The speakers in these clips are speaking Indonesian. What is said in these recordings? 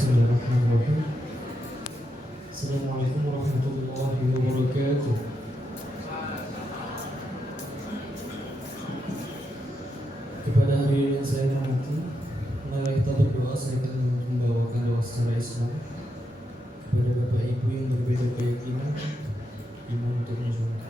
Bismillahirrahmanirrahim. Assalamualaikum warahmatullahi wabarakatuh. Kepada hadirin yang saya hormati, mari kita berdoa. Saya akan membawakan doa secara Islam kepada Bapak Ibu yang berbeda keyakinan, iman untuk menjunjung.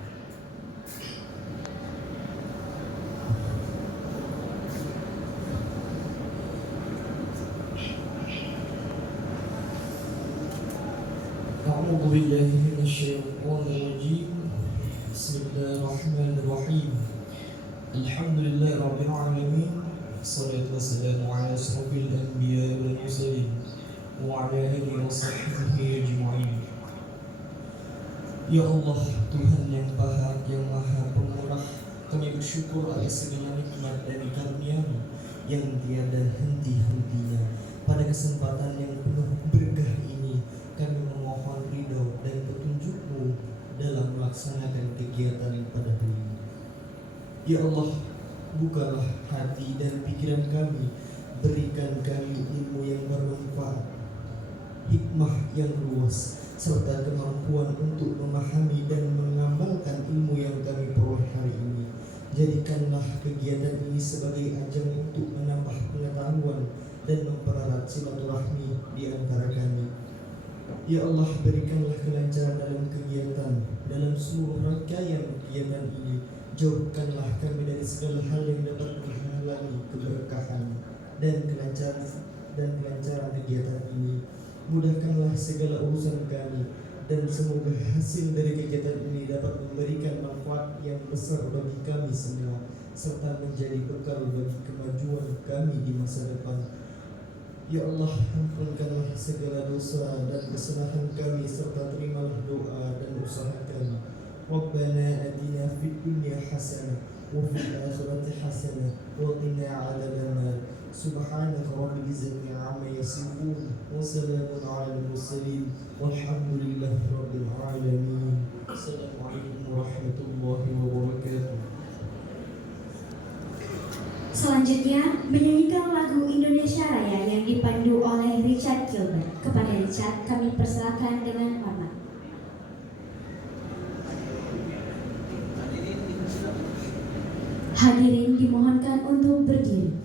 أعوذ بالله من الشيطان الرجيم. بسم الله الرحمن الرحيم. الحمد لله رب العالمين. الصلاة والسلام على أشرف الأنبياء والمرسلين وعلى آله وصحبه أجمعين. Ya Allah, Tuhan yang Maha Pemurah, kami bersyukur atas segala nikmat dan karunia-Mu yang tiada henti-hentinya. Pada kesempatan yang penuh berkah ini, kami memohon ridho dan petunjuk-Mu dalam melaksanakan kegiatan pada hari ini. Ya Allah, bukalah hati dan pikiran kami, berikan kami ilmu yang bermanfaat, hikmah yang luas, serta kemampuan untuk memahami dan mengamalkan ilmu yang kami peroleh hari ini. Jadikanlah kegiatan ini sebagai ajang untuk menambah pengetahuan dan mempererat silaturahmi di antara kami. Ya Allah, berikanlah kelancaran dalam kegiatan, dalam seluruh rangkaian kegiatan ini. Jauhkanlah kami dari segala hal yang dapat menghalangi keberkahan dan kelancaran kegiatan ini. Mudahkanlah segala urusan kami, dan semoga hasil dari kegiatan ini dapat memberikan manfaat yang besar bagi kami semua, serta menjadi bekal bagi kemajuan kami di masa depan. Ya Allah, ampunkanlah segala dosa dan kesalahan kami, serta terimalah doa dan usaha kami. Rabbana atina fid dunya hasanah wa fil akhirati hasanah wa qina adzabannar. Subhanaka rabbil izzati amma yasifun wa salamun alal mursalin walhamdulillahi rabbil alamin. Assalamualaikum warahmatullahi wabarakatuh. Selanjutnya, menyanyikan lagu Indonesia Raya yang dipandu oleh Richard Gilbert. Kepada Richard, kami persilakan dengan hormat. Hadirin dimohonkan untuk berdiri.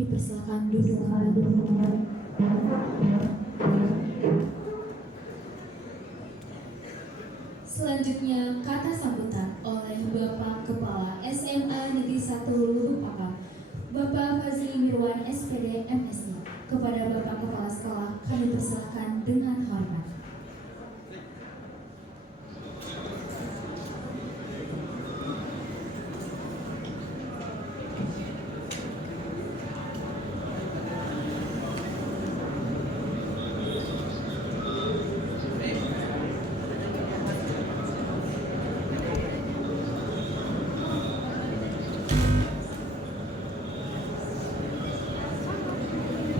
Dipersilakan duduk. Selanjutnya, kata sambutan oleh Bapak Kepala SMA Negeri 1 Lubuk Pakam, Bapak Fazli Mirwan SPD MSc. Kepada Bapak Kepala Sekolah kami persilakan dengan hormat.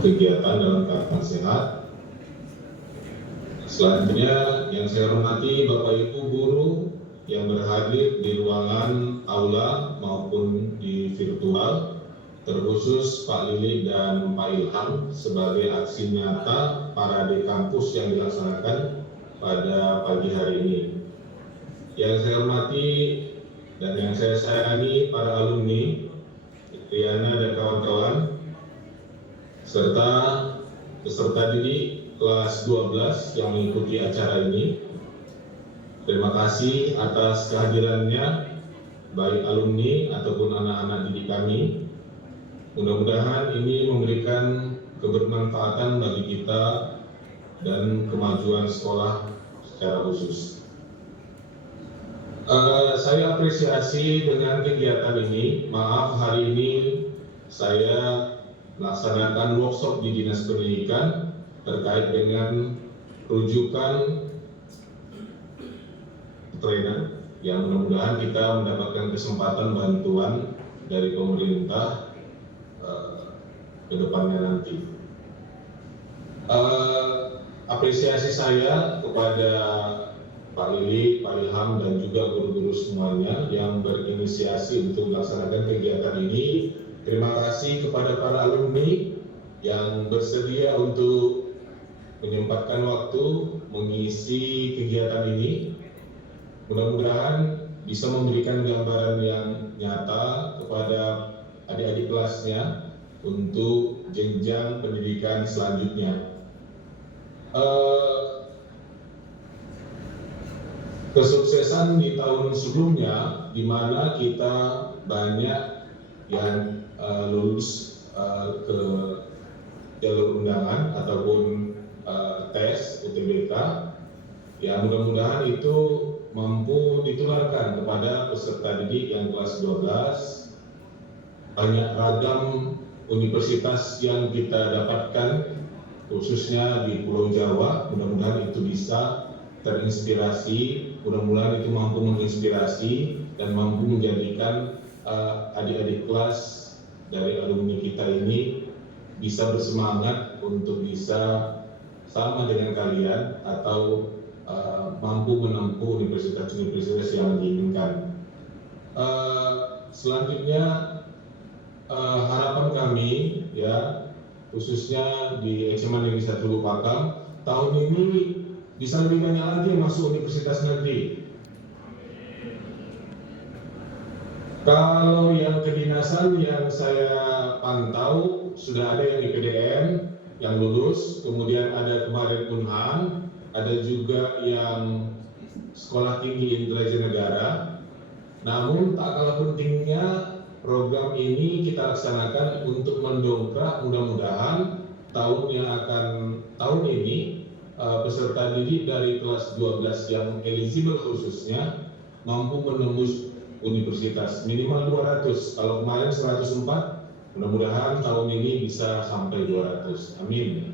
Kegiatan dalam keadaan sehat. Selanjutnya yang saya hormati Bapak Ibu guru yang berhadir di ruangan aula maupun di virtual, terkhusus Pak Lili dan Pak Ilham sebagai aksi nyata parade kampus yang dilaksanakan pada pagi hari ini. Yang saya hormati dan yang saya sayangi para alumni, Triana dan kawan-kawan, serta peserta didik kelas 12 yang mengikuti acara ini. Terima kasih atas kehadirannya, baik alumni ataupun anak-anak didik kami. Mudah-mudahan ini memberikan kebermanfaatan bagi kita dan kemajuan sekolah secara khusus. Saya apresiasi dengan kegiatan ini. Maaf, hari ini saya melaksanakan workshop di Dinas Pendidikan terkait dengan rujukan trainer yang mudah-mudahan kita mendapatkan kesempatan bantuan dari pemerintah ke depannya nanti. Apresiasi saya kepada Pak Lili, Pak Ilham, dan juga guru-guru semuanya yang berinisiasi untuk melaksanakan kegiatan ini. Terima kasih kepada para alumni yang bersedia untuk menyempatkan waktu mengisi kegiatan ini. Mudah-mudahan bisa memberikan gambaran yang nyata kepada adik-adik kelasnya untuk jenjang pendidikan selanjutnya. Kesuksesan di tahun sebelumnya, di mana kita banyak yang lulus ke jalur undangan ataupun tes UTBK, ya mudah-mudahan itu mampu ditularkan kepada peserta didik yang kelas 12. Banyak ragam universitas yang kita dapatkan khususnya di Pulau Jawa, mudah-mudahan itu bisa terinspirasi, mudah-mudahan itu mampu menginspirasi dan mampu menjadikan adik-adik kelas dari alumni kita ini bisa bersemangat untuk bisa sama dengan kalian atau mampu menempuh universitas-universitas yang diinginkan. Selanjutnya harapan kami, ya khususnya di SMA Negeri 1 Lupakam, tahun ini bisa lebih banyak lagi yang masuk universitas negeri. Kalau yang kedinasan yang saya pantau sudah ada yang IPDN yang lulus, kemudian ada kemarin Unhan, ada juga yang Sekolah Tinggi Intelijen Negara. Namun tak kalah pentingnya program ini kita laksanakan untuk mendongkrak mudah-mudahan tahun ini peserta didik dari kelas 12 yang eligible khususnya mampu menembus universitas minimal 200. Kalau kemarin 104, mudah-mudahan tahun ini bisa sampai 200. Amin.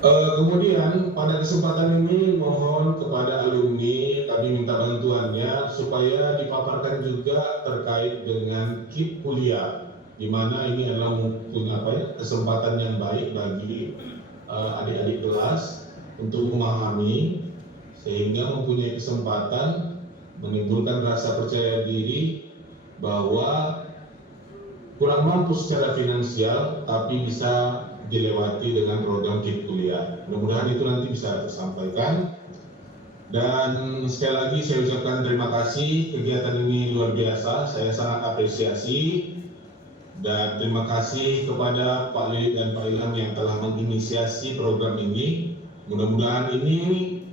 Kemudian pada kesempatan ini mohon kepada alumni kami minta bantuannya supaya dipaparkan juga terkait dengan KIP kuliah, di mana ini adalah kesempatan yang baik bagi adik-adik kelas untuk memahami sehingga mempunyai kesempatan menimbulkan rasa percaya diri bahwa kurang mampu secara finansial tapi bisa dilewati dengan program KIP kuliah. Mudah-mudahan itu nanti bisa tersampaikan. Dan sekali lagi saya ucapkan terima kasih, kegiatan ini luar biasa, saya sangat apresiasi. Dan terima kasih kepada Pak Lili dan Pak Ilham yang telah menginisiasi program ini. Mudah-mudahan ini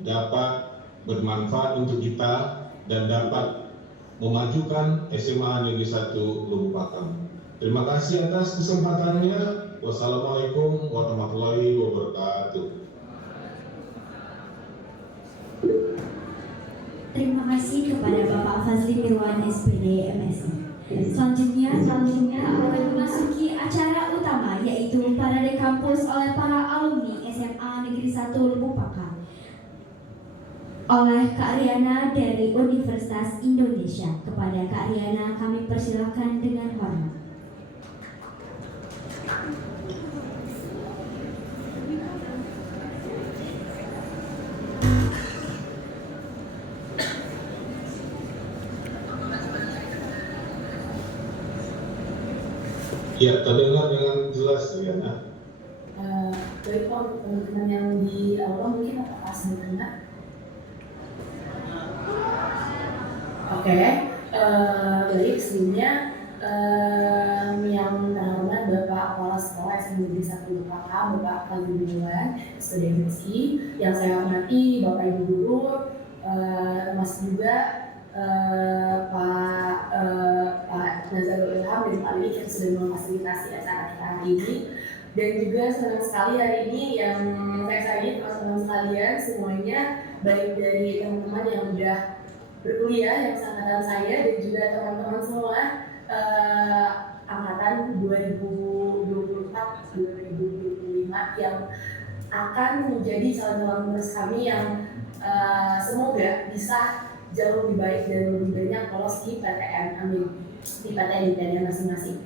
dapat bermanfaat untuk kita dan dapat memajukan SMA Negeri 1 Lubuk Pakam. Terima kasih atas kesempatannya. Wassalamualaikum warahmatullahi wabarakatuh. Terima kasih kepada Bapak Fazli Mirwan SPD MSI. Selanjutnya akan memasuki acara utama, yaitu parade kampus oleh para alumni SMA Negeri 1 Lubuk Pakam oleh Kak Riana dari Universitas Indonesia. Kepada Kak Riana kami persilakan dengan hormat. Ya, terdengar dengan jelas, Riana. Baik Pak, untuk teman-teman yang di awal mungkin apakah saya dengar? Oke, baik sebelumnya yang terhormat Bapak Kepala Sekolah SMA Negeri 1 Lubuk Pakam, Bapak Fazli Mirwan, SPD MSI, yang saya hormati Bapak Ibu Guru, termasuk juga Pak Nazarul Ilham dan Pak Lik yang sudah memfasilitasi acara kita hari ini. Dan juga senang sekali hari ini yang saya sayangin teman-teman sekalian semuanya, baik dari teman-teman yang udah berkuliah yang seangkatan saya dan juga teman-teman semua angkatan 2024-2025 yang akan menjadi calon penerus kami yang semoga bisa jauh lebih baik dan lebih banyak lolos di PTN, amin, di PTN impiannya masing-masing.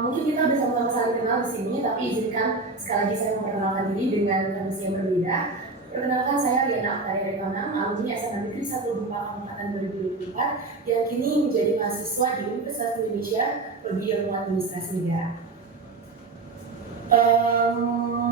Mungkin kita udah sama-sama saling kenal di sini, tapi izinkan sekali lagi saya memperkenalkan diri dengan kondisi yang berbeda. Perkenalkan, saya Riana Oktaria Rekonang, alumni SMA Negeri 1 Lubuk Pakam angkatan 2024 yang kini menjadi mahasiswa di Universitas Indonesia Prodi Ilmu Administrasi Negara.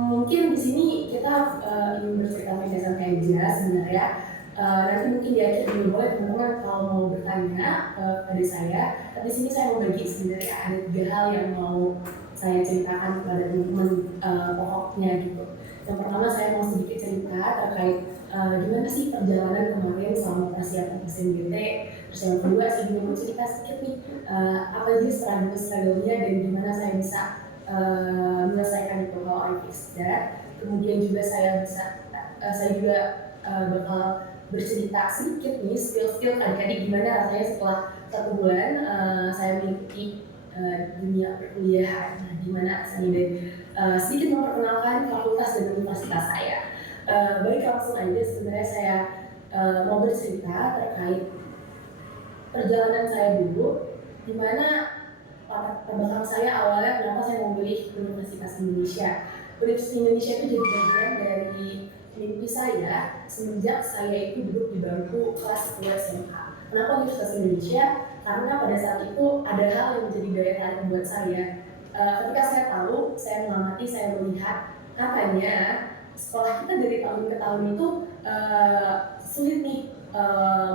Mungkin di sini kita ingin bercerita media santai aja sebenarnya. Nanti mungkin di akhir juga boleh teman-teman kalau mau bertanya kepada saya. Tapi di sini saya mau bagi sebenarnya ada 3 hal yang mau saya ceritakan kepada teman-teman pokoknya gitu. Yang pertama saya mau sedikit cerita terkait gimana sih perjalanan kemarin selama persiapan SNBT. Terus yang kedua saya juga mau cerita sedikit nih apa sih struggle-nya dan gimana saya bisa menyelesaikan itu kalau I fix that. Kemudian juga saya juga bakal bercerita sedikit nih skill-skill adik-adik gimana rasanya setelah 1 bulan saya mengikuti dunia perkuliahan. Nah, gimana rasanya dan sedikit memperkenalkan fakultas dan universitas saya. Baik, langsung aja sebenarnya saya mau bercerita terkait perjalanan saya dulu, dimana latar belakang saya awalnya kenapa saya memilih Universitas Indonesia. Universitas Indonesia itu jadi bagian dari mimpi saya semenjak saya itu duduk di bangku kelas 10 SMA. Kenapa Universitas Indonesia? Karena pada saat itu ada hal yang menjadi daya tarik buat saya. Ketika saya tahu, saya mengamati, saya melihat katanya sekolah kita dari tahun ke tahun itu sulit nih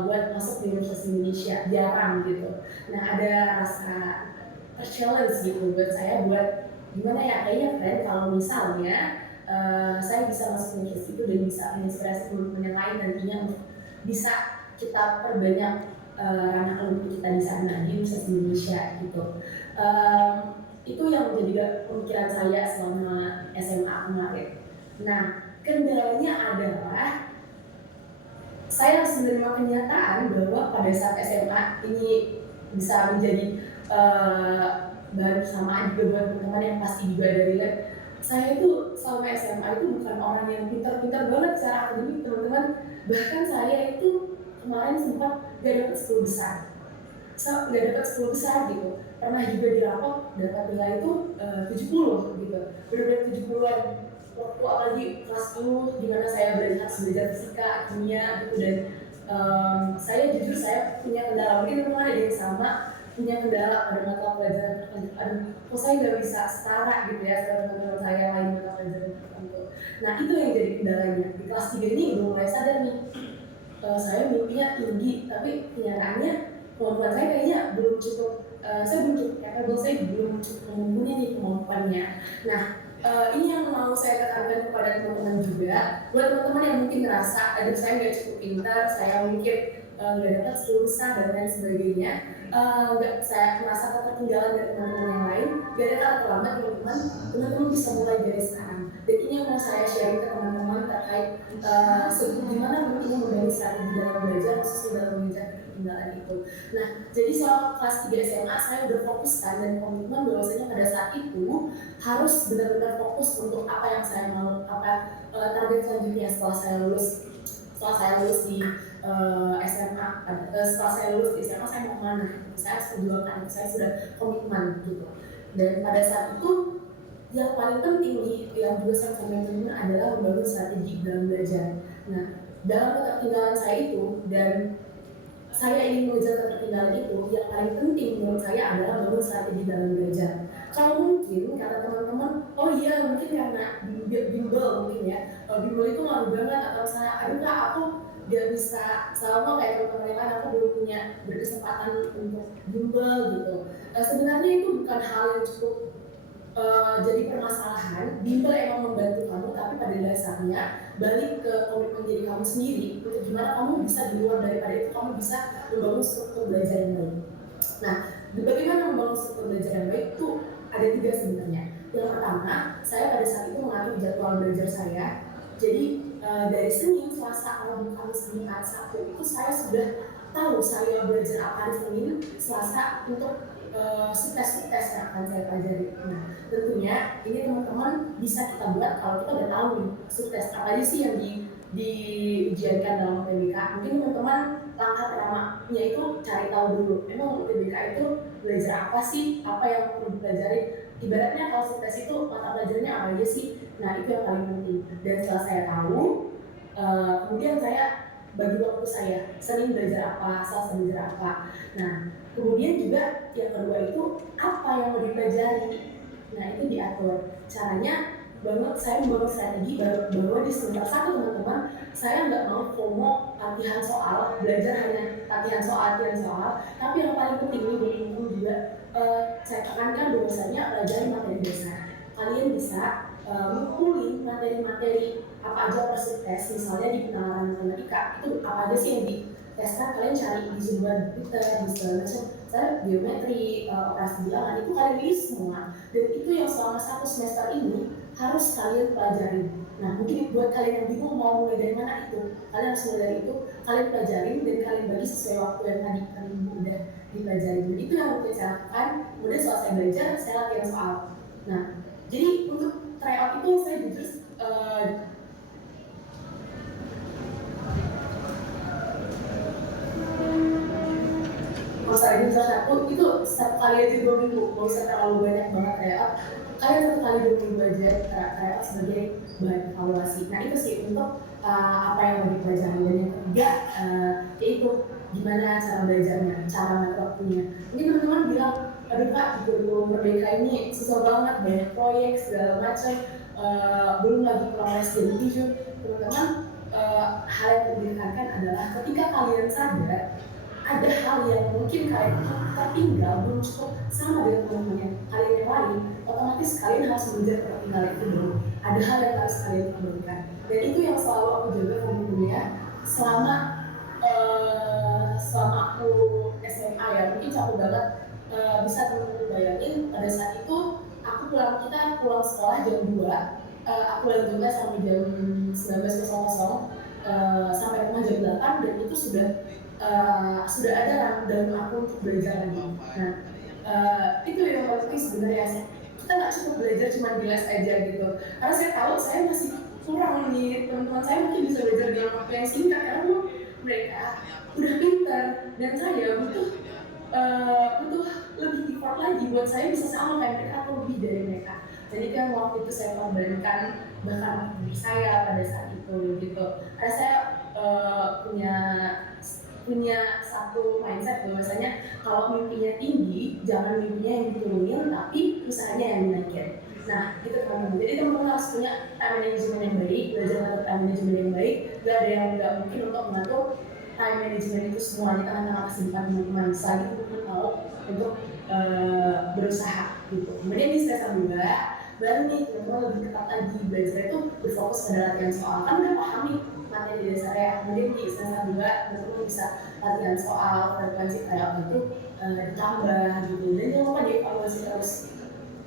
buat masuk di Universitas Indonesia, jarang gitu. Nah, ada rasa challenge gitu buat saya buat gimana ya, kayaknya keren kalau misalnya saya bisa masuk universitas itu dan bisa menginspirasi teman-teman yang lain nantinya untuk bisa kita perbanyak ranah alumni kita di sana di Universitas Indonesia gitu. Itu yang menjadi pemikiran saya selama SMA kemarin. Nah, kendalanya adalah saya harus menerima kenyataan bahwa pada saat SMA ini bisa menjadi bahan bersamaan juga buat teman-teman yang pasti juga dari lab. Saya itu selama SMA itu bukan orang yang pintar-pintar banget secara akademik, teman-teman. Bahkan saya itu kemarin sempat gak dapat 10 besar. Gak dapat 10 besar gitu. Pernah juga di rapot dapat nilai itu 70 gitu. Benar-benar 70-an. Waktu apalagi kelas 10 di mana saya belajar fisika, kimia gitu, dan saya jujur saya punya kendala, mungkin teman-teman ada yang sama, punya kendala pada mata pelajaran tertentu. Kok saya nggak bisa setara gitu ya sama teman-teman saya lain mata pelajaran tertentu. Nah, itu yang jadi kendalanya. Di kelas 3 ini udah mulai sadar nih, saya mimpinya tinggi, tapi kenyataannya kemampuan saya kayaknya belum cukup, saya belum cukup capable, saya belum cukup mumpuni nih kemampuannya. Nah, ini yang mau saya katakan kepada teman-teman juga, buat teman-teman yang mungkin ngerasa, aduh saya nggak cukup pintar, saya mungkin nggak dapat lulusan dan lain sebagainya, nggak saya merasa ketertinggalan dari teman-teman yang lain. Gak ada kata terlambat teman-teman bisa mulai dari sekarang. Dan ini yang mau saya sharing ke teman-teman terkait gimana pentingnya membangun strategi dalam belajar, khususnya dalam mengejar ketertinggalan itu. Nah, jadi selama kelas 3 SMA saya udah fokuskan dan komitmen bahwasanya pada saat itu harus benar-benar fokus untuk apa yang saya mau, target selanjutnya setelah saya lulus di SMA. Setelah saya lulus di SMA saya mau kemana? Saya harus perjuangkan, saya sudah komitmen gitu. Dan pada saat itu yang paling penting nih, yang juga saya komitmen adalah membangun strategi dalam belajar. Nah, dalam ketertinggalan saya itu dan saya ingin mengejar ketertinggalan itu, yang paling penting menurut saya adalah membangun strategi dalam belajar. Kalau mungkin kata teman-teman, oh iya mungkin karena bimbel mungkin ya, bimbel itu ngaruh banget, atau misalnya aduh kak aku gak bisa sama kayak teman-teman yang lain, aku belum punya berkesempatan untuk bimbel gitu. Sebenarnya itu bukan hal yang cukup jadi permasalahan. Bimbel emang membantu kamu, tapi pada dasarnya balik ke komitmen diri kamu sendiri untuk gimana kamu bisa di luar daripada itu kamu bisa membangun struktur belajar yang baik. Nah, bagaimana membangun struktur belajar yang baik itu ada 3 sebenarnya. Yang pertama, saya pada saat itu mengatur jadwal belajar saya. Jadi dari Senin, Selasa, Rabu, Kamis, Jumat, Sabtu itu saya sudah tahu saya belajar apa hari Senin, Selasa untuk tes yang akan saya pelajari. Nah, tentunya ini teman-teman bisa kita buat kalau kita udah tahu nih tes apa aja sih yang diujiankan dalam UTBK. Mungkin teman-teman langkah pertamanya itu cari tahu dulu, emang UTBK itu belajar apa sih, apa yang perlu dipelajari. Ibaratnya kalau tes itu mata pelajarannya apa aja sih. Nah, itu yang paling penting. Dan setelah saya tahu, kemudian saya bagi waktu saya, Senin belajar apa, Selasa belajar apa. Nah, kemudian juga yang kedua itu apa yang mau dipelajari. Nah, itu diatur. Caranya saya membangun strategi bahwa di semester 1 teman-teman, saya nggak mau FOMO latihan soal, belajar hanya latihan soal, tapi yang paling penting ini buat teman-teman juga, saya tekankan bahwasanya pelajari materi dasar. Kalian bisa ngumpulin materi-materi apa aja per tes, misalnya di penalaran matematika itu apa aja sih yang diteskan, kalian cari di sebuah Twitter, di segala macam, saya geometri, operasi bilangan itu kalian pilih semua, dan itu yang selama 1 semester ini harus kalian pelajari. Nah, mungkin buat kalian yang bingung mau mulai dari mana itu, kalian harus mulai dari itu, kalian pelajarin dan kalian bagi sesuai waktu yang tadi kalian udah dipelajari. Dan itu yang mungkin saya lakukan. Kemudian setelah saya belajar, saya latihan soal. Nah, jadi untuk tryout itu saya jujur masa ini misalnya aku itu 1 kali aja 2 minggu, gak usah terlalu banyak banget tryout. Kalian 1 kali 2 minggu aja tryout sebagai bahan evaluasi. Nah, itu sih untuk apa yang mau dipelajari. Dan yang ketiga yaitu gimana cara belajarnya, cara ngatur waktunya. Mungkin teman-teman bilang, aduh kak, kurikulum Merdeka ini susah banget, banyak proyek segala macam, belum lagi proses jadi jujur. Teman-teman, hal yang perlu ditekankan adalah ketika kalian sadar ada hal yang mungkin kalian tertinggal, belum cukup sama dengan teman-teman kalian yang lain, otomatis kalian harus mengejar ketertinggalan itu dulu. Ada hal yang harus kalian kembalikan, dan itu yang selalu aku jaga komitmennya selama aku SMA ya. Mungkin capek banget, bisa teman-teman bayangin pada saat itu aku pulang sekolah jam 2, aku lanjutnya sampai jam 19.00, sampai rumah jam 8, dan itu sudah ada rundown aku untuk belajar lagi. Nah, itu yang penting sebenarnya. Kita nggak cukup belajar cuma di les aja gitu, karena saya tahu saya masih kurang nih. Teman-teman saya mungkin bisa belajar dalam waktu yang singkat karena mereka udah pintar, dan saya butuh lebih effort lagi buat saya bisa sama kayak mereka atau lebih dari mereka. Jadi kan waktu itu saya korbankan bahkan waktu saya pada saat itu gitu. Karena saya punya satu mindset bahwasanya kalau mimpinya tinggi, jangan mimpinya yang diturunin, tapi usahanya yang dinaikin. Nah, itu teman-teman. Jadi teman-teman harus punya time management yang baik, belajar mengatur time management yang baik. Gak ada yang nggak mungkin untuk mengatur time management itu semua di tengah-tengah kesibukan teman-teman. Selagi teman-teman mau untuk berusaha gitu. Kemudian di semester 2, baru nih teman-teman lebih ketat lagi belajar itu berfokus pada latihan soal, kan udah paham nih materi dasarnya, kemudian di semester 2 teman-teman bisa latihan soal, frekuensi kayak itu ditambah gitu, dan jangan lupa dievaluasi terus.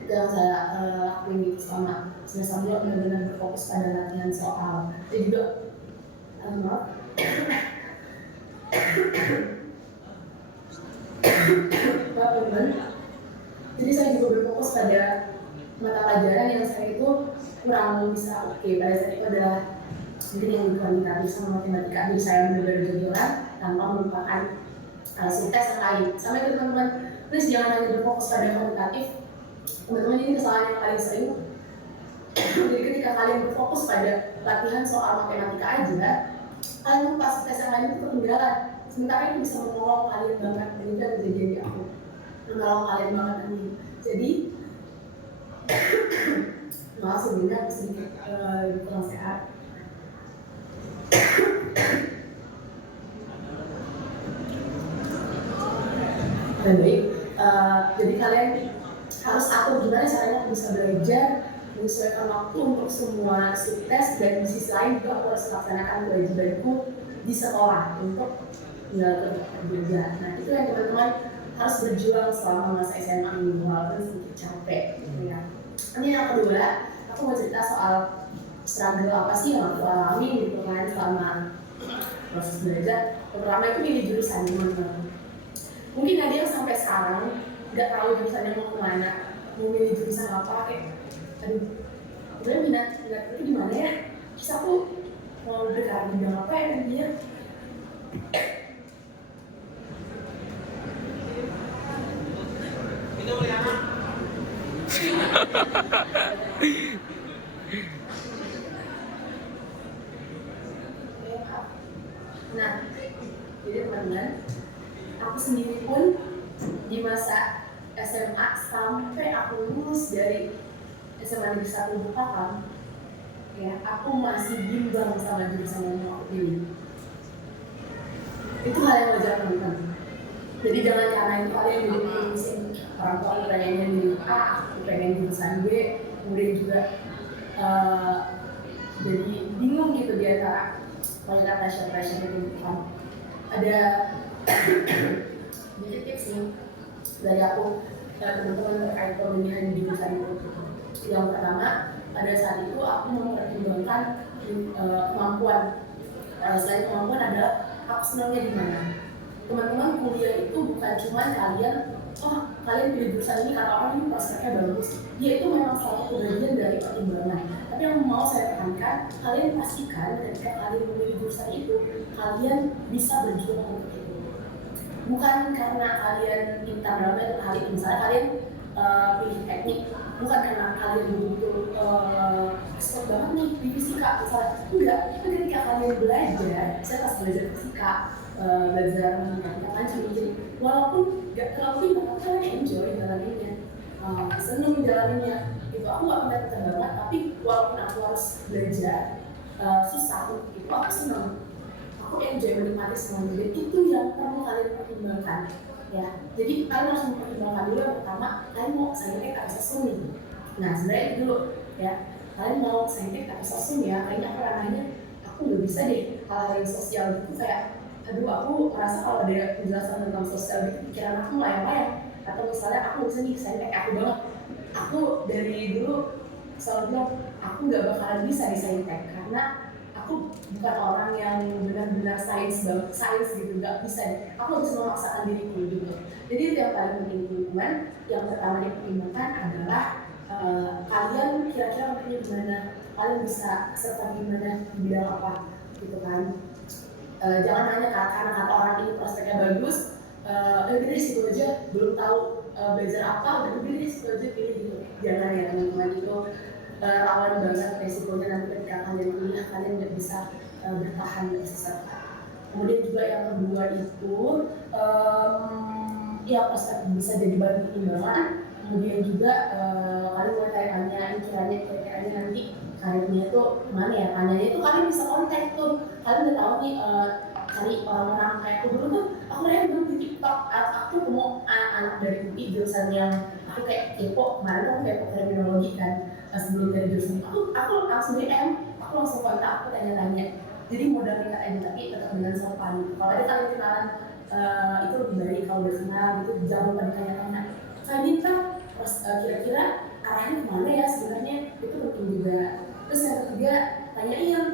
Itu yang saya lakuin gitu selama semester 2, benar-benar berfokus pada latihan soal. Dan juga maaf teman-teman, jadi saya juga berfokus pada mata pelajaran yang saya itu kurang bisa oke. Pada saat itu adalah mungkin yang kuantitatif sama matematika, jadi saya benar-benar jadi orang tanpa melupakan tes yang lain. Sama itu teman-teman, please jangan hanya berfokus pada kuantitatif. Teman-teman, ini kesalahan yang paling sering. Jadi ketika kalian berfokus pada latihan soal matematika aja, kalian lupa tes yang lain itu ketinggalan. Sementara itu bisa menolong kalian banget, dan itu yang kejadian di aku, menolong kalian banget ini. Jadi maaf sebenarnya aku sedikit kurang sehat. Baik, jadi kalian harus atur gimana caranya aku bisa belajar, menyesuaikan waktu untuk semua tes, dan di sisi lain juga aku harus melaksanakan kewajibanku di sekolah untuk belajar. Nah itu yang teman-teman harus berjuang selama masa SMA ini, walaupun sedikit capek gitu ya. Ini yang kedua, aku mau cerita soal struggle apa sih yang aku alami gitu kan selama proses belajar. Pertama itu pilih jurusan teman-teman. Mungkin ada yang sampai sekarang nggak tahu jurusannya mau kemana, mau milih jurusan apa, kayak aduh, sebenarnya minat itu di mana ya? Terus aku mau berkarir di bidang apa ya nantinya? Nah, jadi teman-teman, aku sendiri pun di masa SMA sampai aku lulus dari SMA Negeri 1 Balikpapan, ya, aku masih bimbang sama jurusan yang mau aku pilih. Itu hal yang wajar teman-teman. Jadi jangan karena kalian jadi pusing, orang tua pengennya di A, aku pengen jurusan B, kemudian juga jadi bingung gitu di antara banyak pressure itu kan. Ada sedikit tips nih dari aku dan teman-teman terkait pemilihan jurusan itu. Yang pertama, pada saat itu aku mempertimbangkan kemampuan. Selain kemampuan adalah aku senangnya di mana. Teman-teman, kuliah itu bukan cuma kalian pilih jurusan ini karena orang ini prospeknya bagus. Dia itu memang salah satu bagian dari pertimbangan. Tapi yang mau saya tekankan, kalian pastikan ketika kalian memilih jurusan itu, kalian bisa berjuang untuk itu. Bukan karena kalian pintar dalam hal itu, misalnya kalian pilih teknik, bukan karena kalian betul-betul expert banget nih di fisika misalnya, enggak. Itu ketika kalian belajar, saya pas belajar fisika, belajar matematika kan jadi walaupun gak terlalu pintar, kalian enjoy jalaninnya, seneng jalaninnya gitu. Aku gak pintar banget, tapi walaupun aku harus belajar susah itu, aku seneng, aku enjoy menikmati semuanya. Jadi itu yang perlu kalian pertimbangkan ya. Jadi kalian harus mempertimbangkan dulu. Yang pertama, kalian mau saintek atau sosum nih. Nah sebenarnya itu dulu ya, kalian mau saintek atau sosum ya. Kayaknya aku ranahnya aku nggak bisa deh hal-hal yang sosial gitu, kayak aduh aku merasa kalau ada penjelasan tentang sosial gitu pikiran aku melayang-layang. Atau misalnya aku bisa nih saintek aku banget, aku dari dulu selalu bilang aku nggak bakalan bisa di saintek karena aku bukan orang yang benar-benar sains gitu, nggak bisa deh. Aku harus memaksakan diriku gitu. Jadi itu yang paling penting teman-teman. Yang pertama dipertimbangkan adalah kalian kira-kira maunya gimana, kalian bisa serta gimana di bidang apa gitu kan. Jangan hanya karena kata orang ini prospeknya bagus, udah situ aja, belum tahu belajar apa, udah situ aja pilih gitu. Jangan ya teman-teman, itu rawan banget resikonya nanti ketika kalian kuliah, kalian nggak bisa bertahan di peserta. Kemudian juga yang kedua itu ya prospek bisa jadi bahan pertimbangan. Kemudian juga kalian mulai tanya kiranya nanti karirnya itu kemana ya, tanyanya itu kalian bisa kontak tuh. Kalian udah tahu nih cari orang-orang kayak aku dulu tuh, aku lihat dulu di TikTok, aku mau anak dari UI jurusan yang aku kayak kepo, kemarin aku kayak kriminologi kan. sebelum dari jurusan aku langsung DM, aku langsung kontak, aku tanya-tanya. Jadi modal nekat aja tapi tetap dengan sopan. Kalau ada kalian kenalan itu lebih baik kalau udah kenal gitu, jangan lupa ditanya-tanya. Kayak ini kan kira-kira arahnya kemana ya sebenarnya, itu penting juga. Terus yang ketiga, tanyain,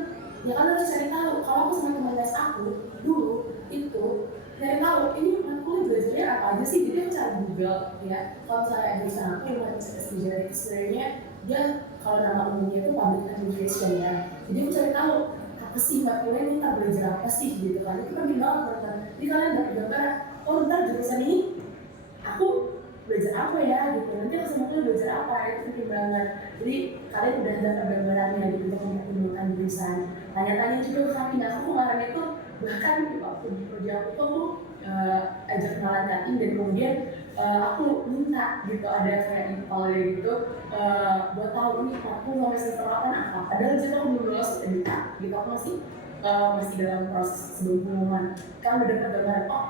ya kan harus cari tahu. Kalau aku sama teman les aku dulu itu cari tahu ini matkul belajarnya apa aja sih, jadi aku cari Google ya. Kalau misalnya jurusan aku yang sejarah itu sebenarnya dia kalau nama umumnya itu public administration ya, jadi aku cari tahu apa sih matkulnya ini, kita belajar apa sih gitu kan. Itu penting banget kan. Jadi kalian dapat gambaran, oh ntar jurusan ini aku belajar apa ya gitu, nanti aku sama kalian belajar apa, itu penting banget. Jadi kalian udah dapat gambarannya gitu untuk mempertimbangkan jurusan. Tanya-tanya juga ke kami. Nah, aku kemarin itu bahkan waktu di proyek aku tuh ajak kenalan Katin, dan kemudian aku minta gitu ada kayak info gitu buat tahu ini aku mau semester 8 apa. Padahal jadi aku belum lulus udah minta gitu, aku masih dalam proses sebelum pengumuman. Kamu udah dapat gambaran, oh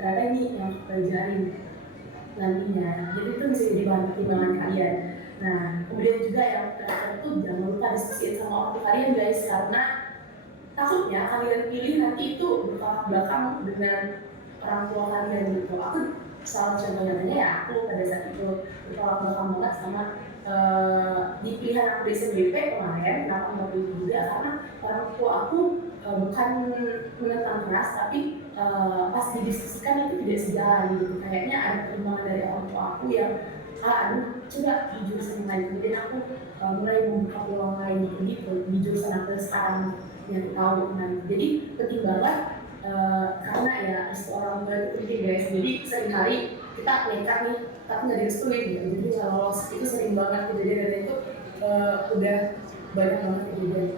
ternyata ini yang aku pelajarin nantinya. Jadi itu bisa jadi bahan pertimbangan kalian. Nah, kemudian juga yang terakhir itu jangan lupa diskusiin sama orang tua kalian guys, karena takutnya kalian pilih nanti itu bertolak belakang dengan orang tua kalian gitu. Aku salah contohnya ya, aku pada saat itu bertolak belakang banget sama di pilihan aku di SNBP kemarin. Kenapa nggak pilih juga? Karena orang tua aku bukan menentang keras, tapi pas didiskusikan itu tidak sejalan gitu. Kayaknya ada pertimbangan dari orang tua aku yang aduh coba di jurusan lain, kemudian aku mulai membuka peluang lain gitu di jurusan aku sekarang yang tahu nanti. Jadi penting banget karena ya restu orang tua itu penting guys. Jadi seringkali kita nekat nih tapi nggak direstuin gitu, jadi nggak lolos. Itu sering banget kejadian, dan itu udah banyak banget kejadian.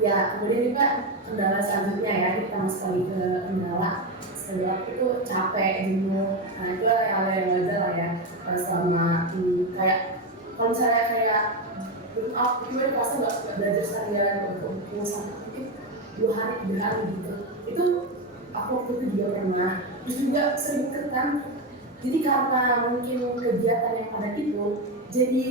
Ya kemudian juga kendala selanjutnya ya, kita masuk lagi ke kendala. Setelah itu capek, jenuh, nah itu hal yang wajar lah ya. Selama kayak kalau misalnya kayak burnout, tiba-tiba pas nggak belajar seharian untuk sampai mungkin 2 hari 3 hari gitu. Itu aku waktu itu juga pernah. Terus juga sering ketekan. Jadi karena mungkin kegiatan yang padat itu, jadi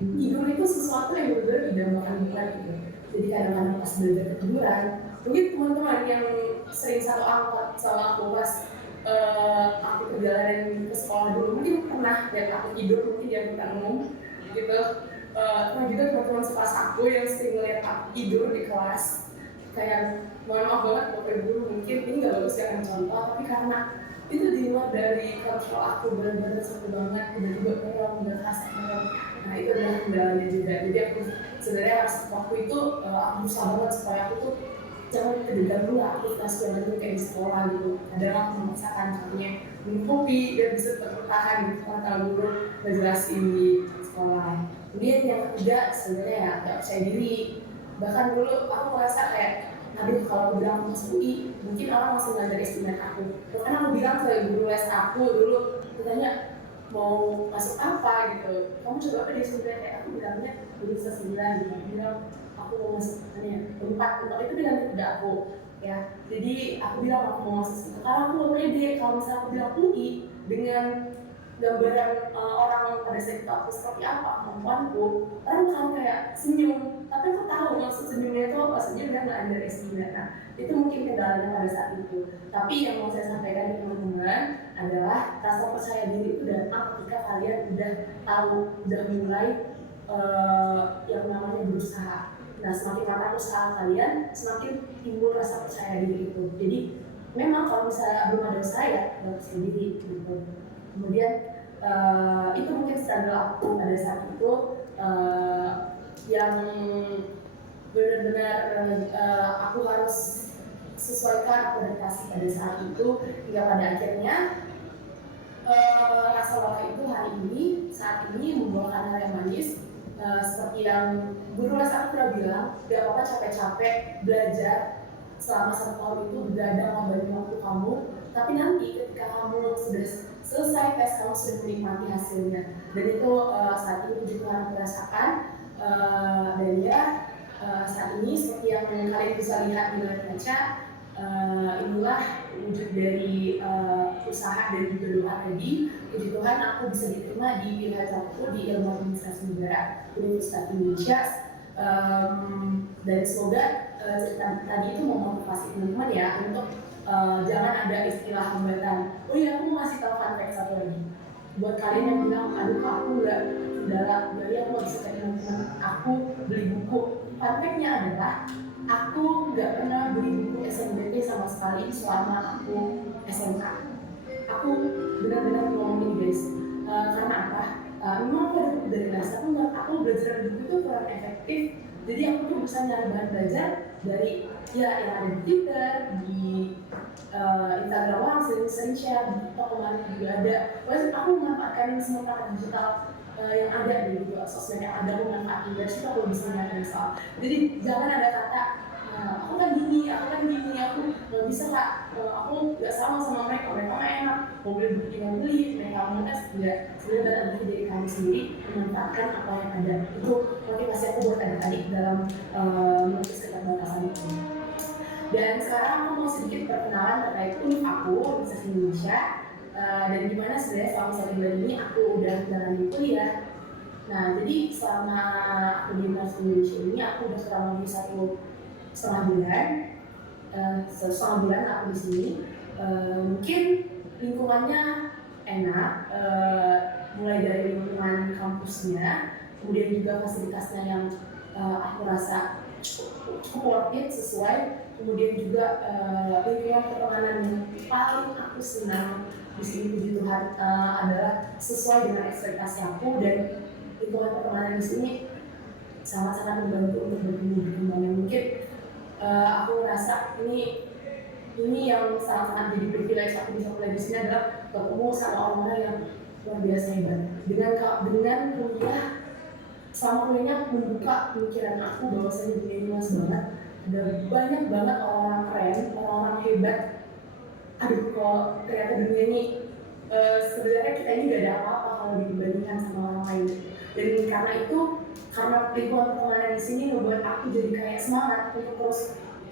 tidur itu sesuatu yang benar-benar didambakan bukan gitu. Jadi kadang-kadang pas belajar ketiduran, mungkin teman-teman yang sering satu angkot sama aku pas aku perjalanan ke sekolah dulu mungkin pernah lihat aku tidur mungkin di angkutan umum gitu. Nah juga teman-teman sekelas aku yang sering ngeliat aku tidur di kelas, kayak mohon maaf banget bapak guru, mungkin ini nggak bagus ya contoh, tapi karena itu di luar dari kontrol aku, benar-benar satu banget, tiba-tiba merem, udah rasa merem. Nah itu adalah kendalanya juga. Jadi aku sebenarnya waktu itu aku berusaha banget supaya aku tuh jangan kedegan dulu aktivitas belajar kayak di sekolah gitu. Kadang aku memaksakan contohnya minum kopi dan bisa bertahan gitu karena guru ngejelasin di sekolah. Kemudian yang ketiga sebenarnya ya gak percaya diri. Bahkan dulu aku merasa kayak aduh kalau aku bilang aku masuk UI mungkin orang masih ngajar estimate aku. Bahkan aku bilang ke guru les aku dulu, ditanya mau masuk apa gitu, kamu coba apa di sebenarnya, kayak aku bilangnya Universitas 9 gitu. Aku bilang aku mau masuk tempat itu dengan tidak aku ya. Jadi aku bilang aku mau masuk situ karena aku gak pede kalau misalnya aku bilang UI dengan gambaran orang pada saat itu aku seperti apa kemampuanku, orang kan kayak senyum, tapi aku tahu maksud senyumnya itu apa, senyum dan nggak underestimate. Nah itu mungkin kendalanya pada saat itu. Tapi yang mau saya sampaikan di teman-teman adalah rasa percaya diri itu datang ketika kalian udah tahu, udah mulai yang namanya berusaha. Nah semakin matang usaha kalian, semakin timbul rasa percaya diri itu. Jadi memang kalau misalnya belum ada usaha ya nggak percaya diri gitu. Kemudian itu mungkin struggle aku pada saat itu yang benar-benar aku harus sesuaikan adaptasi pada saat itu, hingga pada akhirnya rasa lelah itu saat ini membuahkan hal yang manis. Seperti yang guru les aku pernah bilang, gak apa-apa capek-capek belajar selama 1 tahun itu begadang ngabarin waktu kamu, tapi nanti ketika kamu sudah selesai tes kamu sudah menikmati hasilnya. Dan itu saat ini juga aku rasakan. Dan ya saat ini seperti yang kalian bisa lihat di layar kaca, inilah wujud dari usaha dan juga doa tadi, puji Tuhan aku bisa diterima di pilihan satu di Ilmu Administrasi Negara Universitas Indonesia. Dan semoga cerita tadi itu memotivasi teman-teman ya untuk jangan ada istilah hambatan. Oh iya, aku mau ngasih tahu fun fact satu lagi. Buat kalian yang bilang, aduh aku nggak dalam, jadi aku nggak bisa kayak teman-teman aku beli buku. Fun fact-nya adalah aku nggak pernah beli buku SNBP sama sekali selama aku SMA. Aku benar-benar ngomong ini guys, karena apa? Memang aku ada buku dari les, aku belajar dari buku itu kurang efektif. Jadi aku tuh bisa nyari bahan belajar dari ya yang ada di Twitter, di Instagram orang sering share, di TikTok kemarin juga ada. Terus aku memanfaatkan semua perangkat digital yang ada di gitu, sosmed yang ada, aku manfaatin dari situ aku bisa nyari soal. Jadi jangan ada kata aku kan gini, aku nggak bisa kak, aku nggak sama mereka mah enak, mau beli buku tinggal beli, mereka mau tes tidak, sebenarnya dalam diri kamu sendiri memanfaatkan apa yang ada. Itu motivasi aku buat adik-adik dalam menulis keterbatasan itu. Dan sekarang aku mau sedikit perkenalan terkait univ aku, Universitas Indonesia, dan gimana sebenarnya selama 1 bulan ini aku udah menjalani kuliah. Nah, jadi selama aku di Universitas Indonesia ini aku udah kurang lebih 1,5 bulan. Setengah bulan aku di sini. Mungkin lingkungannya enak, mulai dari lingkungan kampusnya, kemudian juga fasilitasnya yang aku rasa cukup worth it, sesuai. Kemudian juga lingkungan pertemanan yang paling aku senang di sini, puji Tuhan, adalah sesuai dengan ekspektasi aku, dan lingkungan pertemanan di sini sangat-sangat membantu untuk berkembang. Mungkin aku merasa ini yang sangat-sangat jadi privilege aku bisa kuliah di sini adalah ketemu sama orang-orang yang luar biasa hebat. Dengan kuliah, selama kuliahnya membuka pemikiran aku bahwasanya dunia ini luas banget, ada banyak banget orang-orang keren, orang-orang hebat. Aduh, kok ternyata dunia ini sebenarnya kita ini gak ada apa-apa kalau dibandingkan sama orang lain. Dan karena itu, karena lingkungan pertemanan di sini membuat aku jadi kayak semangat untuk terus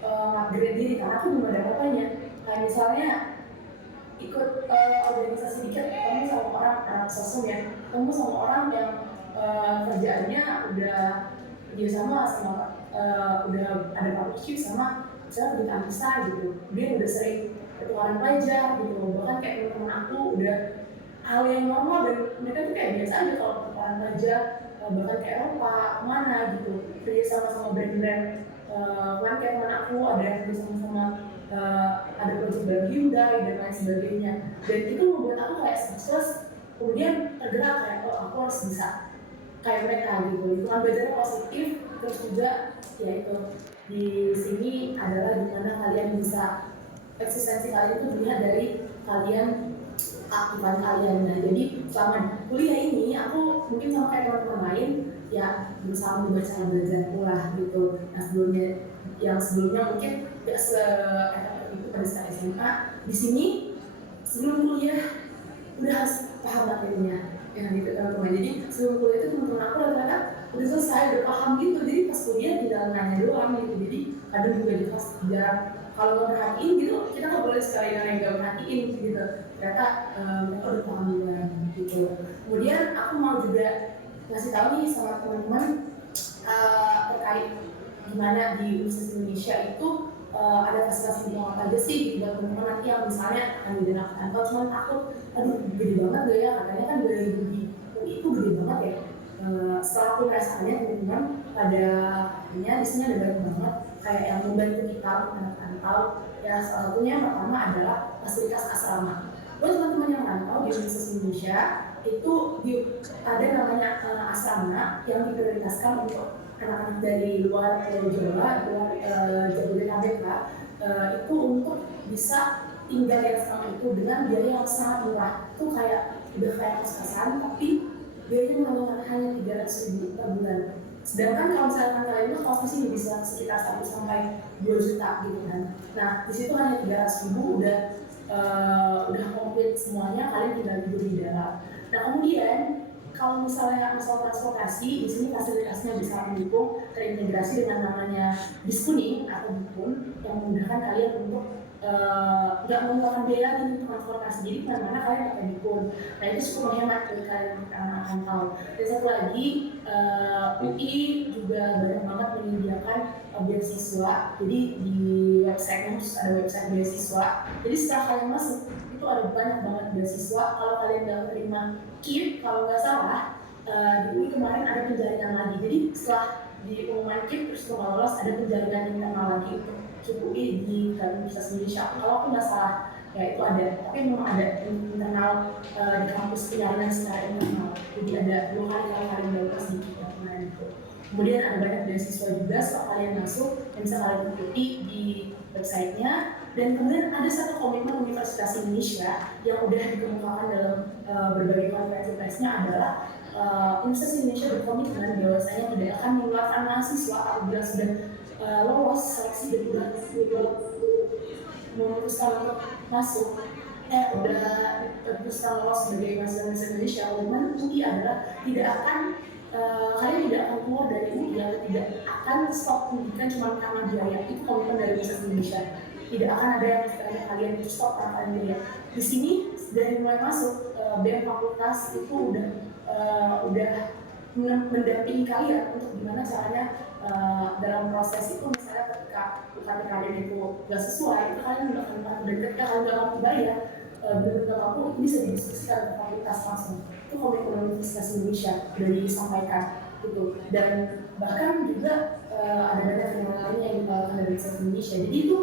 upgrade diri, karena aku belum ada apa-apanya. Kayak misalnya ikut organisasi dikit, ketemu sama orang anak sosum ya, ketemu sama orang yang kerjaannya udah kerjasama sama udah ada partnership sama misalnya perusahaan besar gitu, dia udah sering pertukaran pelajar gitu. Bahkan kayak teman-teman aku udah hal yang normal, dan mereka tuh kayak biasa aja kalau pertukaran pelajar, bahkan kayak Eropa kemana gitu, kerja sama brand-brand. Kan kayak teman aku ada yang kerja sama ada proyek baru Hyundai dan lain sebagainya, dan itu membuat aku kayak sukses, kemudian tergerak kayak aku harus bisa kayak mereka gitu. Lingkungan belajarnya positif, terus juga ya itu di sini adalah dimana kalian bisa eksistensi kalian itu dilihat dari kalian, keaktifan kalian. Nah, jadi selama kuliah ini aku mungkin sama kayak teman-teman lain ya berusaha membaca belajar pula gitu. Nah, sebelumnya mungkin gak se-efektif itu pada saat SMA. Di sini sebelum kuliah udah harus paham materinya ya gitu teman-teman. Jadi sebelum kuliah itu teman-teman aku rata-rata udah selesai, udah paham gitu. Jadi pas kuliah tinggal nanya doang gitu. Jadi kadang juga di kelas jarang, kalau nggak perhatiin gitu, kita nggak boleh sekalian yang nggak perhatiin gitu. Ternyata mereka udah paham duluan gitu. Kemudian aku mau juga ngasih tahu nih sama teman-teman terkait gimana di Universitas Indonesia itu ada fasilitas lingkungan apa aja sih gitu. Teman-teman nanti yang misalnya akan didengar kantor cuma takut, aduh gede banget gak ya, katanya kan 2000 itu gede banget ya. Setelah aku merasakannya teman-teman pada akhirnya di sini ada banyak banget kayak yang membantu kita untuk rantau. Ya salah satunya yang pertama adalah fasilitas asrama. Buat teman-teman yang rantau di Universitas Indonesia itu ada namanya asrama yang diprioritaskan untuk anak-anak dari luar Jawa, luar Jabodetabek itu untuk bisa tinggal yang sama itu dengan biaya yang sangat murah. Itu kayak udah kayak kos-kosan, tapi biayanya hanya 300.000 per bulan. Sedangkan kalau misalkan kalian itu kos di sini bisa sekitar 1 sampai 2 juta gitu kan. Nah di situ hanya 300.000 udah komplit semuanya, kalian tinggal tidur di dalam. Nah kemudian kalau misalnya masalah transportasi, di sini fasilitasnya bisa mendukung terintegrasi dengan namanya bis kuning atau bikun yang memudahkan kalian untuk nggak mengeluarkan biaya lagi untuk transportasi, jadi kemana-mana kalian pakai Bikun. Nah itu cukup menghemat bagi kalian akan tahu. Dan satu lagi, UI juga banyak banget menyediakan beasiswa. Jadi di website khusus ada website beasiswa. Jadi setelah kalian masuk itu ada banyak banget beasiswa. Kalau kalian nggak terima KIP, kalau nggak salah di UI kemarin ada penjaringan lagi. Jadi setelah di pengumuman KIP terus lolos ada penjaringan internal lagi untuk KIP UI di Universitas Indonesia. Kalau aku nggak salah ya itu ada, tapi memang ada internal di kampus penjaringan secara internal. Jadi ada 2 kali kalau kalian lolos di KIP kemarin itu. Kemudian ada banyak beasiswa juga setelah kalian masuk yang bisa kalian ikuti di websitenya. Dan kemudian ada satu komitmen Universitas Indonesia yang udah dikemukakan dalam berbagai konferensi persnya adalah Universitas Indonesia berkomitmen bahwasanya tidak akan mengeluarkan mahasiswa apabila sudah lolos seleksi dan sudah memutuskan untuk masuk udah memutuskan lolos sebagai mahasiswa Universitas Indonesia. Komitmen UI adalah tidak akan kalian tidak akan keluar dari UI dan tidak akan stop pendidikan cuma karena biaya. Itu komitmen dari Universitas Indonesia. Tidak akan ada yang istilahnya kalian stop karena kalian biaya. Di sini dari mulai masuk BEM fakultas itu udah mendampingi kalian untuk gimana caranya dalam proses itu, misalnya ketika UKT kalian itu nggak sesuai, itu kalian nggak akan mampu, dan ketika kalian nggak mampu bayar benar nggak mampu, itu bisa didiskusikan ke fakultas langsung. Itu komitmen Universitas Indonesia udah disampaikan gitu. Dan bahkan juga ada banyak yang lainnya yang ditawarkan dari Universitas Indonesia. Jadi itu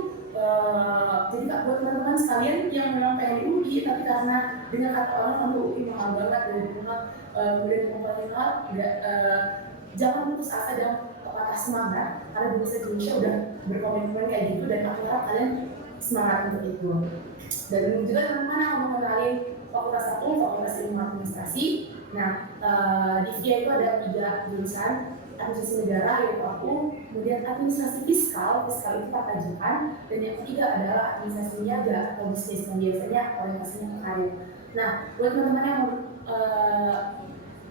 jadi Kak, buat teman-teman sekalian yang memang pengen di UI tapi karena dengan kata orang kamu UI mahal banget dan memang kemudian mempunyai hal jangan putus asa dan patah semangat karena Universitas Indonesia udah berkomitmen kayak gitu, dan aku harap kalian semangat untuk itu. Dan juga teman-teman yang mau mengenalin Fakultas 1, Fakultas Ilmu Administrasi. Nah, di VIA itu ada 3 jurusan: administrasi negara yaitu aku, kemudian administrasi fiskal itu perpajakan, dan yang ketiga adalah administrasi niaga atau bisnis yang biasanya orientasinya ke karir. Nah, buat teman-teman yang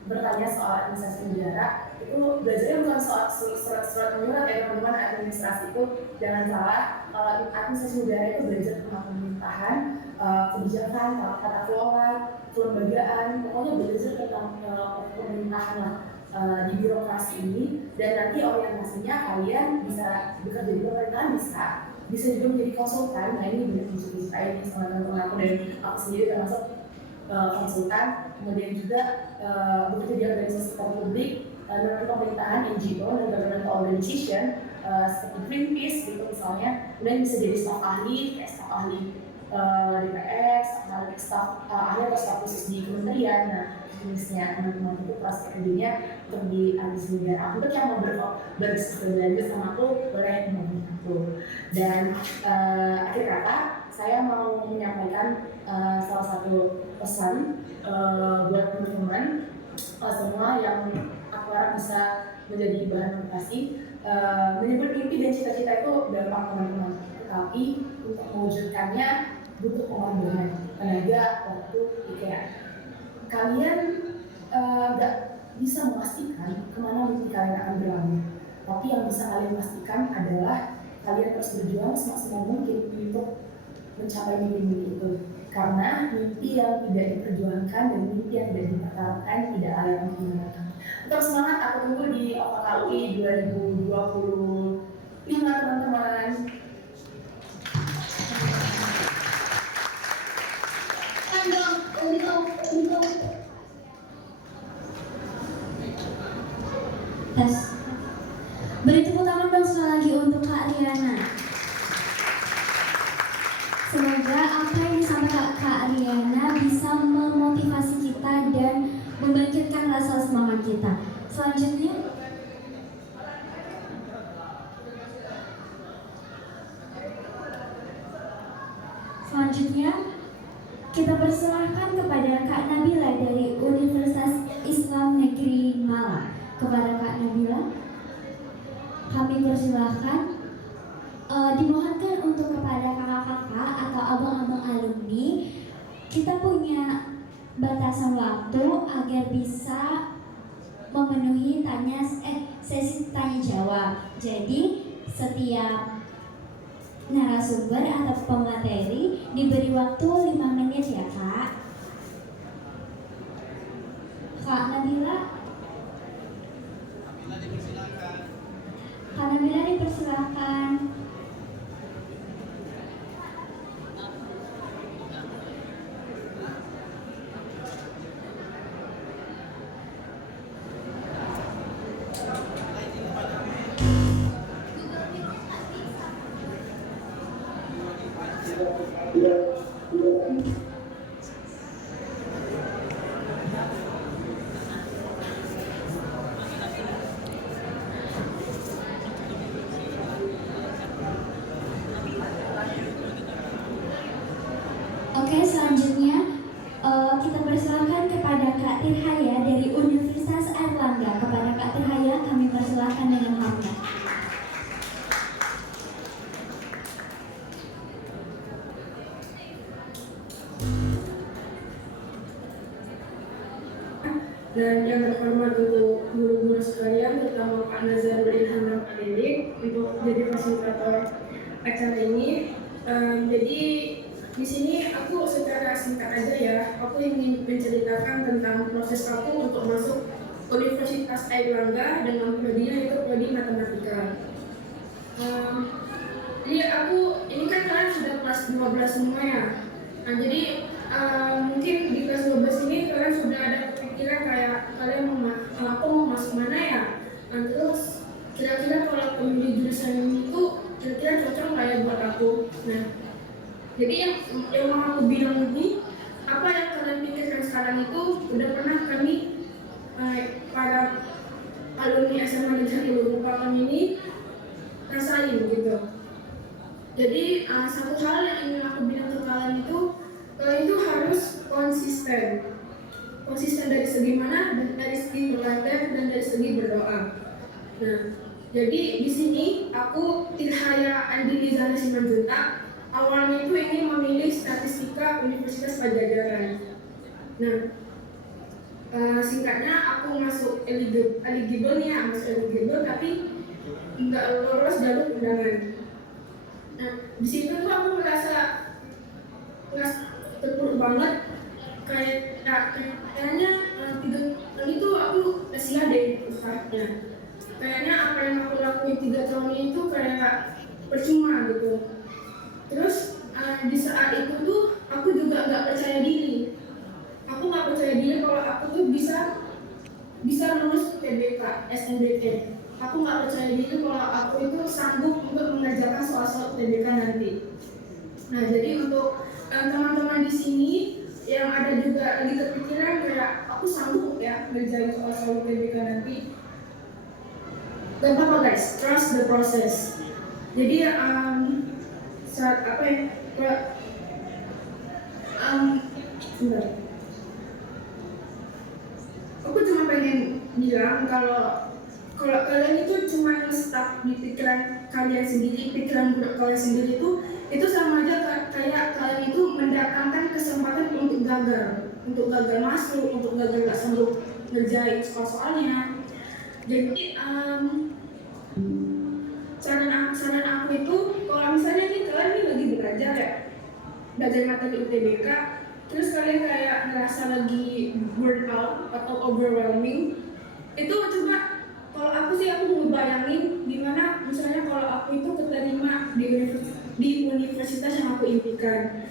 bertanya soal administrasi negara, itu belajarnya bukan soal surat-surat menyurat ya teman-teman. Administrasi itu jangan salah, kalau administrasi negara itu belajar tentang pemerintahan, kebijakan, tata kelola, kelembagaan, pokoknya belajar tentang pemerintahan lah di birokrasi ini. Dan nanti orientasinya kalian bisa bekerja di pemerintahan, bisa juga menjadi konsultan. Nah ini benar diceritain sama teman-teman aku, dan aku sendiri termasuk konsultan. Kemudian juga bekerja di organisasi publik, non pemerintahan, NGO, non governmental organization seperti Greenpeace gitu misalnya. Kemudian bisa jadi staf ahli, kayak staf ahli DPR, staf ahli atau staf khusus di kementerian. Nah jenisnya teman-teman itu proses kerjanya untuk di administrasi negara. Untuk yang mau belajar sama aku boleh menghubungi aku. Dan akhir kata saya mau menyampaikan salah satu pesan buat teman-teman semua yang aku harap bisa menjadi bahan motivasi. Menyebut mimpi dan cita-cita itu gampang teman-teman, tetapi untuk mewujudkannya butuh pengorbanan, tenaga, waktu, pikiran. Kalian nggak bisa memastikan kemana mimpi kalian akan berlalu, tapi yang bisa kalian pastikan adalah kalian terus berjuang semaksimal mungkin untuk mencapai mimpi itu. Karena mimpi yang tidak diperjuangkan dan mimpi yang tidak dipertaruhkan tidak layak untuk dimakan. Tetap semangat, aku tunggu di OKKUI 2025 teman-teman. Tes. Beri tepuk tangan dong sekali lagi untuk Kak Riana. Semoga apa yang disampaikan Kak Riana bisa memotivasi kita dan membangkitkan rasa semangat kita. Selanjutnya kita persilahkan kepada Kak Nabila dari Universitas Islam Negeri Malang. Kepada Kak Nabila, kami persilahkan. Dimohonkan untuk kepada kakak-kakak atau abang-abang alumni, kita punya batasan waktu agar bisa memenuhi sesi tanya jawab. Jadi setiap narasumber atau pemateri diberi waktu 5 menit ya Kak. Kak Nabila. Kak Nabila dipersilakan. Oke, selanjutnya kita persilakan kepada Kak Tirhaya dari Universitas Airlangga. Kepada Kak Tirhaya kami persilakan dengan hamdah. Dan yang terhormat untuk guru-guru sekalian, terutama Pak Nazarul Ilham dan Pak Dedik untuk jadi fasilitator acara ini. Jadi di sini aku secara singkat aja ya, aku ingin menceritakan tentang proses aku untuk masuk Universitas Airlangga dengan prodinya yaitu prodi matematika. Jadi aku ini kan kalian sudah kelas 12 semua ya. Nah, jadi mungkin di kelas 12 ini kalian sudah ada kepikiran kayak kalian aku mau masuk mana ya. Nah, terus kira-kira kalau aku memilih jurusan ini tuh kira-kira cocok nggak ya buat aku. Nah, jadi yang mau aku bilang ini, apa yang kalian pikirkan sekarang itu udah pernah kami para alumni SMA Negeri Ilmu Pengetahuan ini rasain gitu. Jadi satu hal yang ingin aku bilang ke kalian itu harus konsisten dari segi mana, dari segi belajar dan dari segi berdoa. Nah, jadi di sini aku Tirhaya Andiliza Simanjuntak awalnya itu ingin memilih statistika Universitas Pajajaran. Nah, singkatnya aku masuk eligible nih ya, masuk eligible tapi nggak lolos jalur undangan. Nah, di situ tuh aku merasa terpuruk banget, kayaknya 3 tahun itu aku sia deh ustaznya. Kayaknya apa yang aku lakuin 3 tahun itu kayak percuma gitu. Terus di saat itu tuh aku juga nggak percaya diri. Aku nggak percaya diri kalau aku tuh bisa lulus UTBK, SNBT. Aku nggak percaya diri kalau aku itu sanggup untuk mengerjakan soal-soal UTBK nanti. Nah, jadi untuk teman-teman di sini yang ada juga lagi kepikiran kayak aku sanggup ya mengerjakan soal-soal UTBK nanti. Gak apa-apa guys, trust the process. Jadi saat apa ya? Sebentar. Aku cuma pengen bilang kalau kalian itu cuma stuck di pikiran kalian sendiri, pikiran buruk kalian sendiri itu sama aja kayak kalian itu mendatangkan kesempatan untuk gagal masuk, untuk gagal gak sanggup ngerjain soal-soalnya. Jadi saran aku itu kalau misalnya nih kalian nih lagi belajar ya, belajar materi UTBK, terus kalian kayak ngerasa lagi burn out atau overwhelming, itu coba kalau aku ngebayangin gimana misalnya kalau aku itu keterima di universitas yang aku impikan.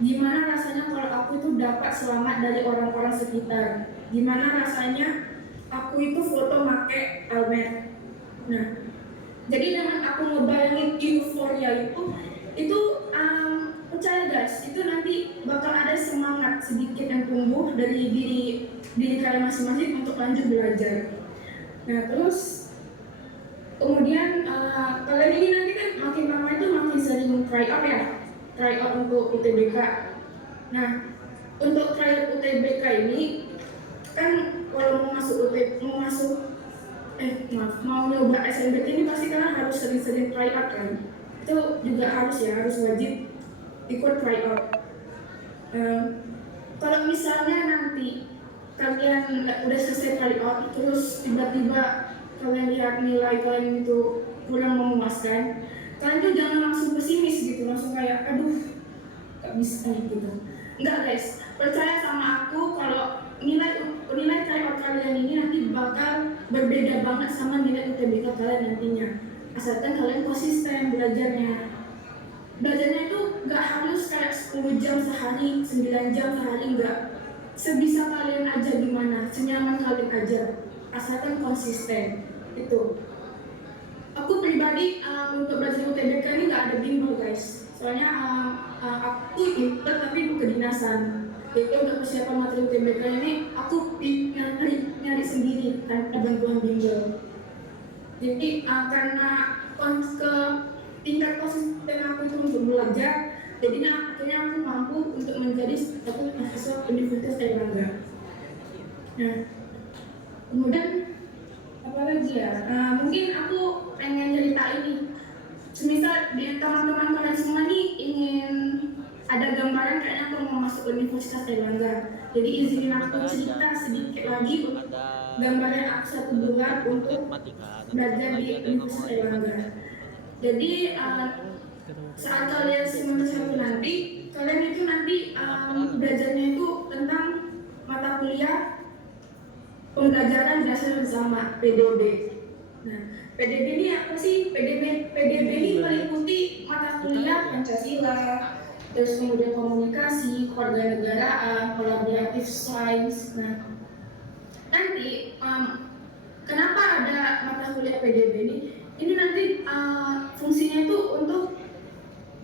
Gimana rasanya kalau aku itu dapat selamat dari orang-orang sekitar. Gimana rasanya aku itu foto make almet. Nah, jadi dengan aku ngebayangin euforia itu percaya guys, itu nanti bakal ada semangat sedikit yang tumbuh dari diri kalian masing-masing untuk lanjut belajar. Nah, terus kemudian kalian ini nanti kan makin lama itu makin sering try out untuk UTBK. Nah, untuk try out UTBK ini kan kalau mau nyoba SNBT ini pasti kalian harus sering-sering try out kan. Itu juga harus wajib ikut try out. Kalau misalnya nanti kalian udah selesai try out terus tiba-tiba kalian lihat nilai kalian itu kurang memuaskan, kalian tuh jangan langsung pesimis gitu, langsung kayak aduh gak bisa gitu. Enggak guys, percaya sama aku kalau nilai tryout kalian ini nanti bakal berbeda banget sama nilai UTBK kalian nantinya. Asalkan kalian konsisten belajarnya. Belajarnya itu gak harus kayak 10 jam sehari, 9 jam sehari, enggak. Sebisa kalian aja gimana, senyaman kalian aja. Asalkan konsisten. Itu. Aku pribadi untuk belajar UTBK ini gak ada bimbel guys. Soalnya aku ikut tapi itu kedinasan. Jadi untuk persiapan materi UTBK ini aku nyari sendiri tanpa bantuan bimbel. Jadi karena tingkat konsisten aku itu untuk belajar, jadinya akhirnya aku mampu untuk menjadi satu mahasiswa Universitas Airlangga. Nah, kemudian apa lagi ya? Mungkin aku pengen cerita ini. Semisal di teman-teman kalian semua nih ingin ada gambaran kayaknya aku mau masuk Universitas Airlangga. Jadi izinin aku cerita sedikit lagi gambaran aku satu bulan untuk belajar di Universitas Airlangga. Jadi saat kalian semester 1 nanti, kalian itu nanti belajarnya itu tentang mata kuliah pembelajaran dasar bersama PDB. Nah, PDB ini apa sih? PDB ini meliputi mata kuliah Pancasila, terus kemudian komunikasi, kewarganegaraan, kolaboratif sains. Nah, nanti kenapa ada mata kuliah PDB ini? Ini nanti fungsinya itu untuk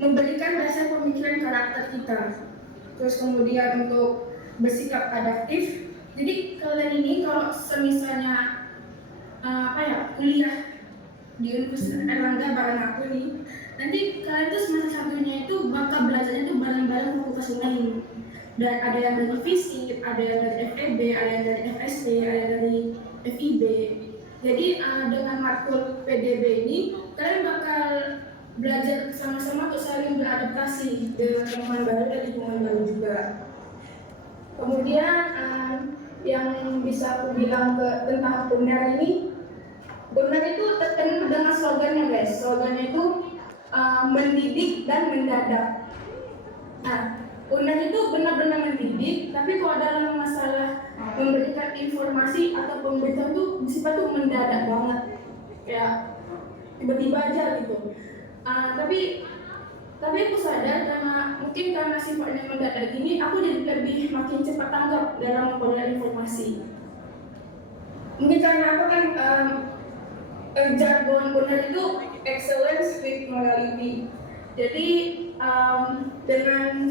memberikan dasar pemikiran karakter kita, terus kemudian untuk bersikap adaptif. Jadi kalian ini kalau semisalnya kuliah di Universitas Airlangga bareng aku nih, nanti kalian tuh semester 1-nya itu bakal belajarnya tuh bareng-bareng fakultas lain. Dan ada yang dari FISIP, ada yang dari FEB, ada yang dari FSD, ada yang dari FIB. Jadi dengan matkul PDB ini kalian bakal belajar sama-sama untuk saling beradaptasi dengan teman baru dan lingkungan baru juga. Kemudian yang bisa aku bilang tentang UNER ini, UNER itu terkenal dengan slogannya guys. Slogannya itu mendidik dan mendadak. Nah, UNER itu benar-benar mendidik, tapi kalau dalam masalah memberikan informasi atau pemberitaan itu bersifat tuh mendadak banget, kayak tiba-tiba aja gitu. Tapi aku sadar karena sifatnya mendadak gini, aku jadi lebih makin cepat tanggap dalam memperoleh informasi. Mungkin karena aku kan jargon UNER itu excellence with morality. Jadi dengan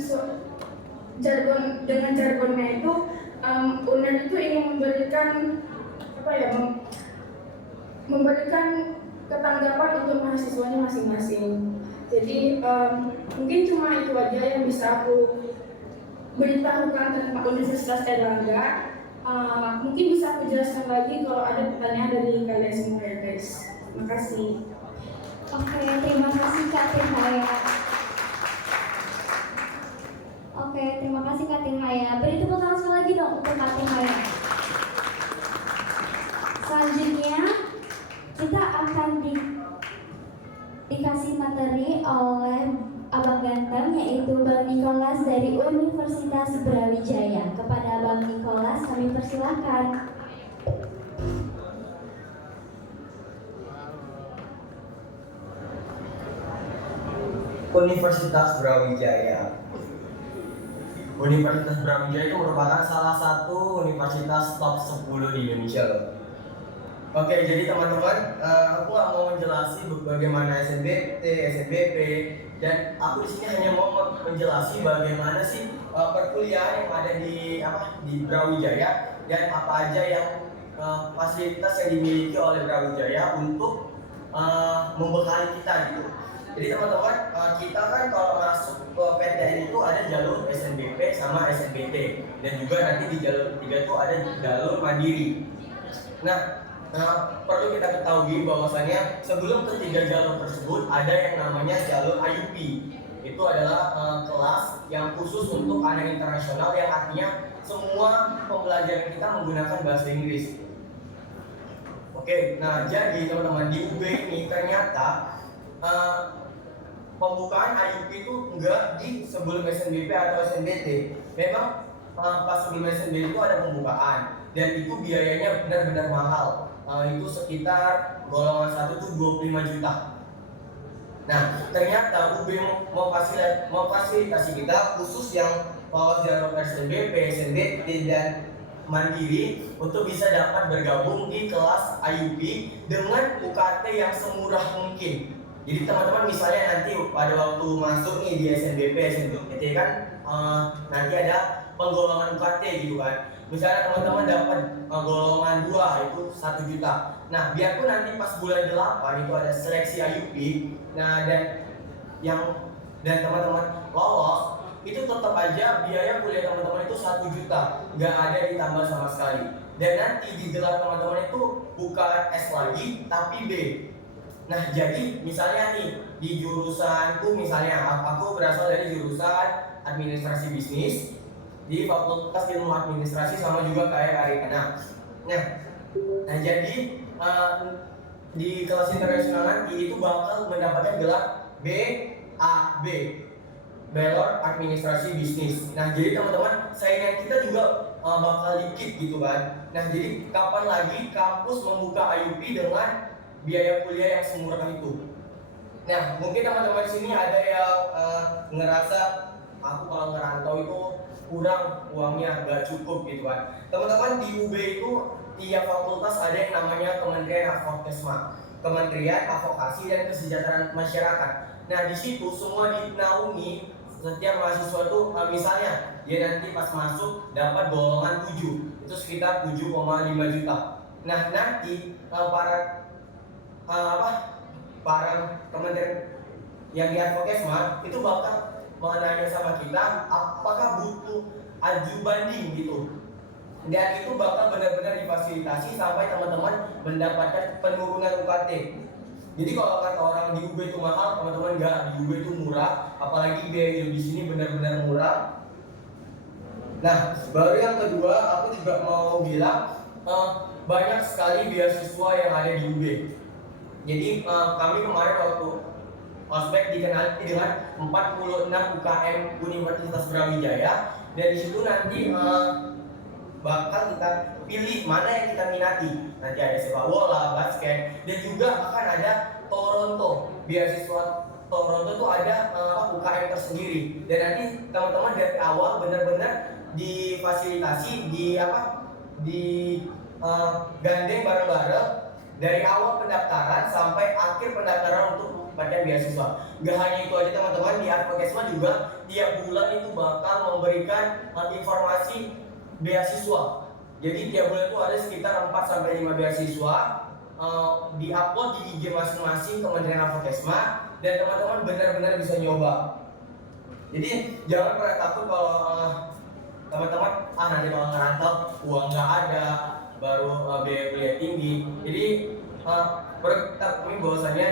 jargonnya itu UNER itu ingin memberikan ketanggapan untuk mahasiswanya masing-masing. Jadi mungkin cuma itu aja yang bisa aku beritahukan tentang Universitas Airlangga. Mungkin bisa aku jelaskan lagi kalau ada pertanyaan dari kalian semua ya guys. Terima kasih. Oke, terima kasih Kak Tirhaya. Oke, terima kasih Kak Tirhaya. Beri tepuk tangan sekali lagi dong untuk Kak Tirhaya. Selanjutnya kita akan dikasih materi oleh Abang Ganteng, yaitu Bang Nikolas dari Universitas Brawijaya. Kepada Abang Nikolas kami persilahkan. Universitas Brawijaya. Universitas Brawijaya itu merupakan salah satu universitas top 10 di Indonesia loh. Oke, jadi teman-teman, aku nggak mau menjelaskan bagaimana SNBT, SNBP, dan aku di sini hanya mau menjelaskan bagaimana sih perkuliahan yang ada di Brawijaya dan apa aja yang fasilitas yang dimiliki oleh Brawijaya untuk membekali kita gitu. Jadi teman-teman, kita kan kalau masuk ke PTN itu ada jalur SNBP sama SNBT, dan juga nanti di jalur ketiga itu ada jalur mandiri. Nah, perlu kita ketahui bahwasanya sebelum ketiga jalur tersebut ada yang namanya jalur IUP. Itu adalah kelas yang khusus untuk anak internasional, yang artinya semua pembelajaran kita menggunakan bahasa Inggris. Oke, nah jadi teman-teman, di UB ini ternyata pembukaan IUP itu enggak di sebelum SNBP atau SNBT. Memang pas sebelum SNBT itu ada pembukaan dan itu biayanya benar-benar mahal. Itu sekitar golongan 1 itu 25 juta. Nah, ternyata UB mau fasilitasi kita khusus yang lolos jalur SNBP, SNBT dan mandiri untuk bisa dapat bergabung di kelas IUP dengan UKT yang semurah mungkin. Jadi teman-teman misalnya nanti pada waktu masuk nih di SNBP, SNBT kan nanti ada penggolongan UKT gitu kan. Misalnya teman-teman dapat golongan 2 itu 1 juta. Nah, biarpun nanti pas bulan 8 itu ada seleksi IUP, nah dan teman-teman lolos, itu tetap aja biaya kuliah teman-teman itu 1 juta, nggak ada ditambah sama sekali. Dan nanti di gelar teman-teman itu bukan S lagi, tapi B. Nah, jadi misalnya nih di jurusanku, misalnya aku berasal dari jurusan administrasi bisnis di Fakultas Ilmu Administrasi sama juga kayak Arifana. Nah, jadi di kelas internasional nanti itu bakal mendapatkan gelar BAB, Bachelor Administrasi Bisnis. Nah, jadi teman-teman saingan kita juga bakal dikit gitu kan. Nah, jadi kapan lagi kampus membuka IUP dengan biaya kuliah yang semurah itu? Nah, mungkin teman-teman di sini ada yang ngerasa aku kalau ngerantau itu kurang uangnya, nggak cukup gitu kan. Teman-teman di UB itu tiap fakultas ada yang namanya Kementerian Advokesma, Kementerian Advokasi dan Kesejahteraan Masyarakat. Nah, di situ semua dinaungi setiap mahasiswa itu misalnya dia nanti pas masuk dapat golongan 7 itu sekitar 7,5 juta. Nah, nanti para kementerian yang di Advokesma itu bakal menanya sama kita apakah butuh aju banding gitu. Dan itu bakal benar-benar difasilitasi sampai teman-teman mendapatkan penurunan UKT. Jadi kalau kata orang di UB itu mahal, teman-teman enggak, di UB itu murah, apalagi biaya hidup di sini benar-benar murah. Nah, baru yang kedua, aku juga mau bilang banyak sekali beasiswa yang ada di UB. Jadi kami kemarin waktu ospek dikenali dengan 46 UKM Universitas Brawijaya, dan di situ nanti bakal kita pilih mana yang kita minati. Nanti ada sepak bola, basket, dan juga akan ada Toronto. Beasiswa Toronto itu ada UKM tersendiri. Dan nanti teman-teman dari awal benar-benar difasilitasi, gandeng bareng-bareng dari awal pendaftaran sampai akhir pendaftaran untuk mendapatkan beasiswa. Gak hanya itu aja teman-teman, di Advokesma juga tiap bulan itu bakal memberikan informasi beasiswa. Jadi tiap bulan itu ada sekitar 4-5 beasiswa diupload di IG masing-masing Kementerian Advokesma, dan teman-teman benar-benar bisa nyoba. Jadi jangan pernah takut kalau teman-teman nanti kalau ngerantau uang nggak ada, baru biaya kuliah tinggi. Jadi kita akui bahwasanya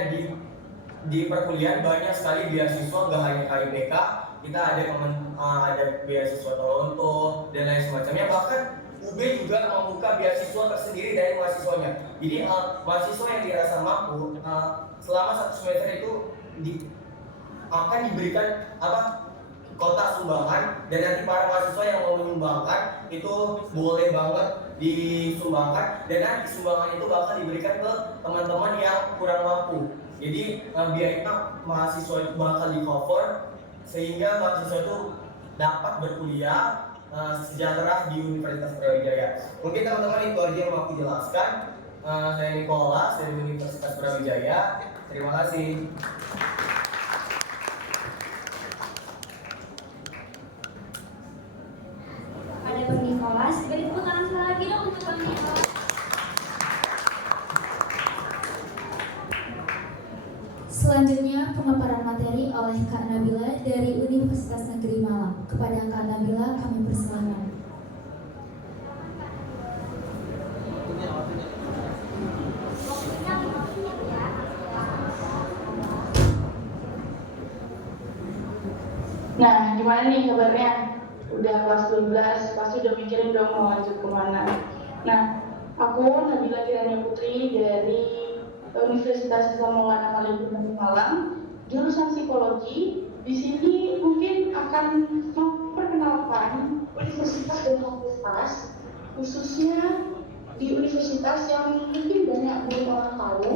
di perkuliahan banyak sekali beasiswa, nggak hanya KIPK, kita ada beasiswa Toronto dan lain semacamnya. Bahkan UB juga membuka beasiswa tersendiri dari mahasiswanya. Jadi mahasiswa yang dirasa mampu selama 1 semester itu akan diberikan kotak sumbangan, dan nanti para mahasiswa yang mau menyumbangkan itu boleh banget disumbangkan, dan nanti sumbangan itu bakal diberikan ke teman-teman yang kurang mampu. Jadi biaya mahasiswa itu bakal di cover sehingga mahasiswa itu dapat berkuliah sejahtera di Universitas Brawijaya. Mungkin teman-teman itu aja yang mau aku jelaskan. Saya Nicholas dari Universitas Brawijaya. Terima kasih. Ada Bang Nicholas, beri tepuk tangan sekali lagi dong untuk Bang Nicholas. Selanjutnya pemaparan materi oleh Kak Nabila dari Universitas Negeri Malang. Kepada Kak Nabila kami persilahkan. Nah, gimana nih kabarnya? Udah kelas 12, pasti udah mikirin dong mau lanjut kemana. Nah, aku Nabila Kirania Putri dari Universitas Islam Maulana Malibu Malang, jurusan psikologi. Di sini mungkin akan memperkenalkan universitas dan fakultas, khususnya di universitas yang mungkin banyak belum orang tahu,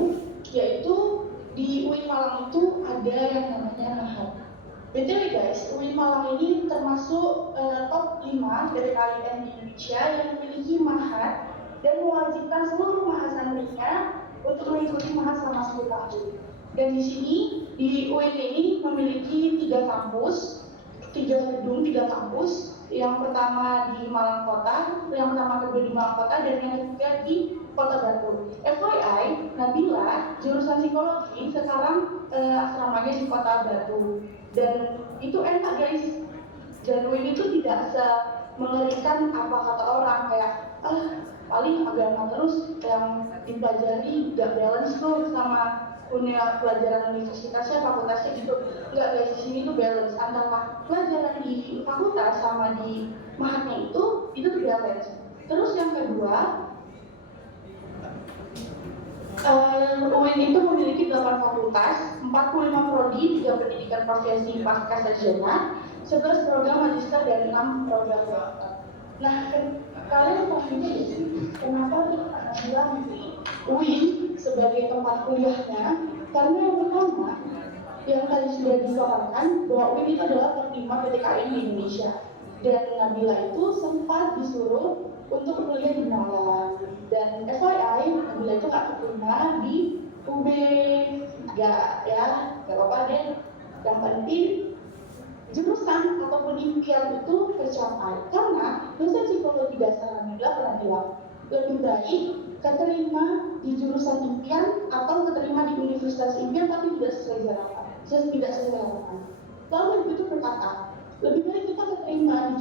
yaitu di UIN Malang itu ada yang namanya MAHAT. BTW guys, UIN Malang ini termasuk top 5 dari KIN di Indonesia yang memiliki MAHAT dan mewajibkan seluruh mahasiswanya untuk mengikuti MAHAT selama 10 tahun. Dan di sini di UIN ini memiliki 3 kampus, 3 gedung, 3 kampus. Yang pertama di Malang Kota, yang pertama kedua di Malang Kota, dan yang ketiga di Kota Batu. FYI, Nabila jurusan psikologi sekarang asramanya di Kota Batu, dan itu enak guys. Dan UIN itu tidak mengerikan apa kata orang kayak paling agama terus yang dipelajari gak balance tuh sama pelajaran universitasnya, fakultasnya gitu. Enggak guys, di sini tuh balance antara pelajaran di fakultas sama di mahatnya itu tuh balance. Terus yang kedua, UIN itu memiliki 8 fakultas, 45 prodi, 3 pendidikan profesi pasca sarjana, 11 program magister dan 6 program dokter. Nah, kalian paham ya kenapa kita bilang UIN sebagai tempat kuliahnya? Karena yang pertama, yang tadi sudah disuarakan bahwa UIN itu adalah top 5 PTKI di Indonesia. Dan Nabila itu sempat disuruh untuk kuliah di Malang. Dan FYI, Nabila itu nggak keterima di UB, nggak apa-apa deh. Yang penting jurusan ataupun impian itu tercapai. Karena dosen psikologi dasar Nabila pernah bilang, lebih baik keterima di jurusan impian atau keterima di universitas impian tapi tidak sesuai harapan. Lalu itu berkata, lebih baik kita keterima di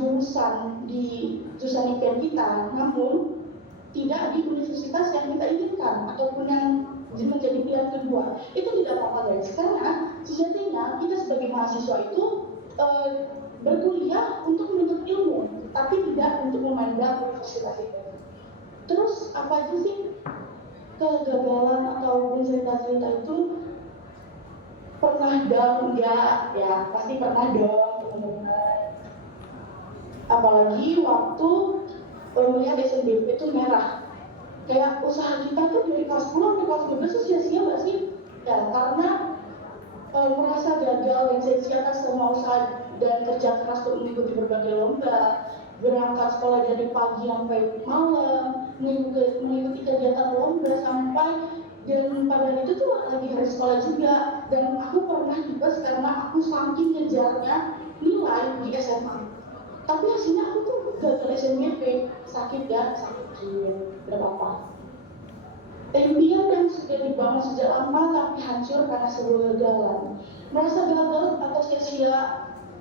jurusan impian kita, namun tidak di universitas yang kita inginkan ataupun yang menjadi pilihan kedua. Itu tidak apa-apa guys, karena sejatinya kita sebagai mahasiswa itu berkuliah untuk menuntut ilmu, tapi tidak untuk memandang universitas itu. Terus apa aja sih kegagalan atau cerita-cerita itu pernah dong? Ya pasti pernah dong teman-teman. Apalagi waktu melihat SNBP itu merah. Kayak usaha kita tuh dari kelas 10 sampai kelas 12 itu sia-sia nggak sih? Ya karena merasa gagal dan sia-sia atas semua usaha dan kerja keras untuk mengikuti berbagai lomba, berangkat sekolah dari pagi sampai malam, mengikuti kegiatan lomba sampai, dan pada itu tuh lagi hari sekolah juga. Dan aku pernah juga karena aku saking ngejarnya nilai di SMA, tapi hasilnya aku tuh gagal SNBP. Sakit berapa apa. Impian yang sudah dibangun sejak lama tapi hancur karena sebuah kegagalan. Merasa gagal atau sia-sia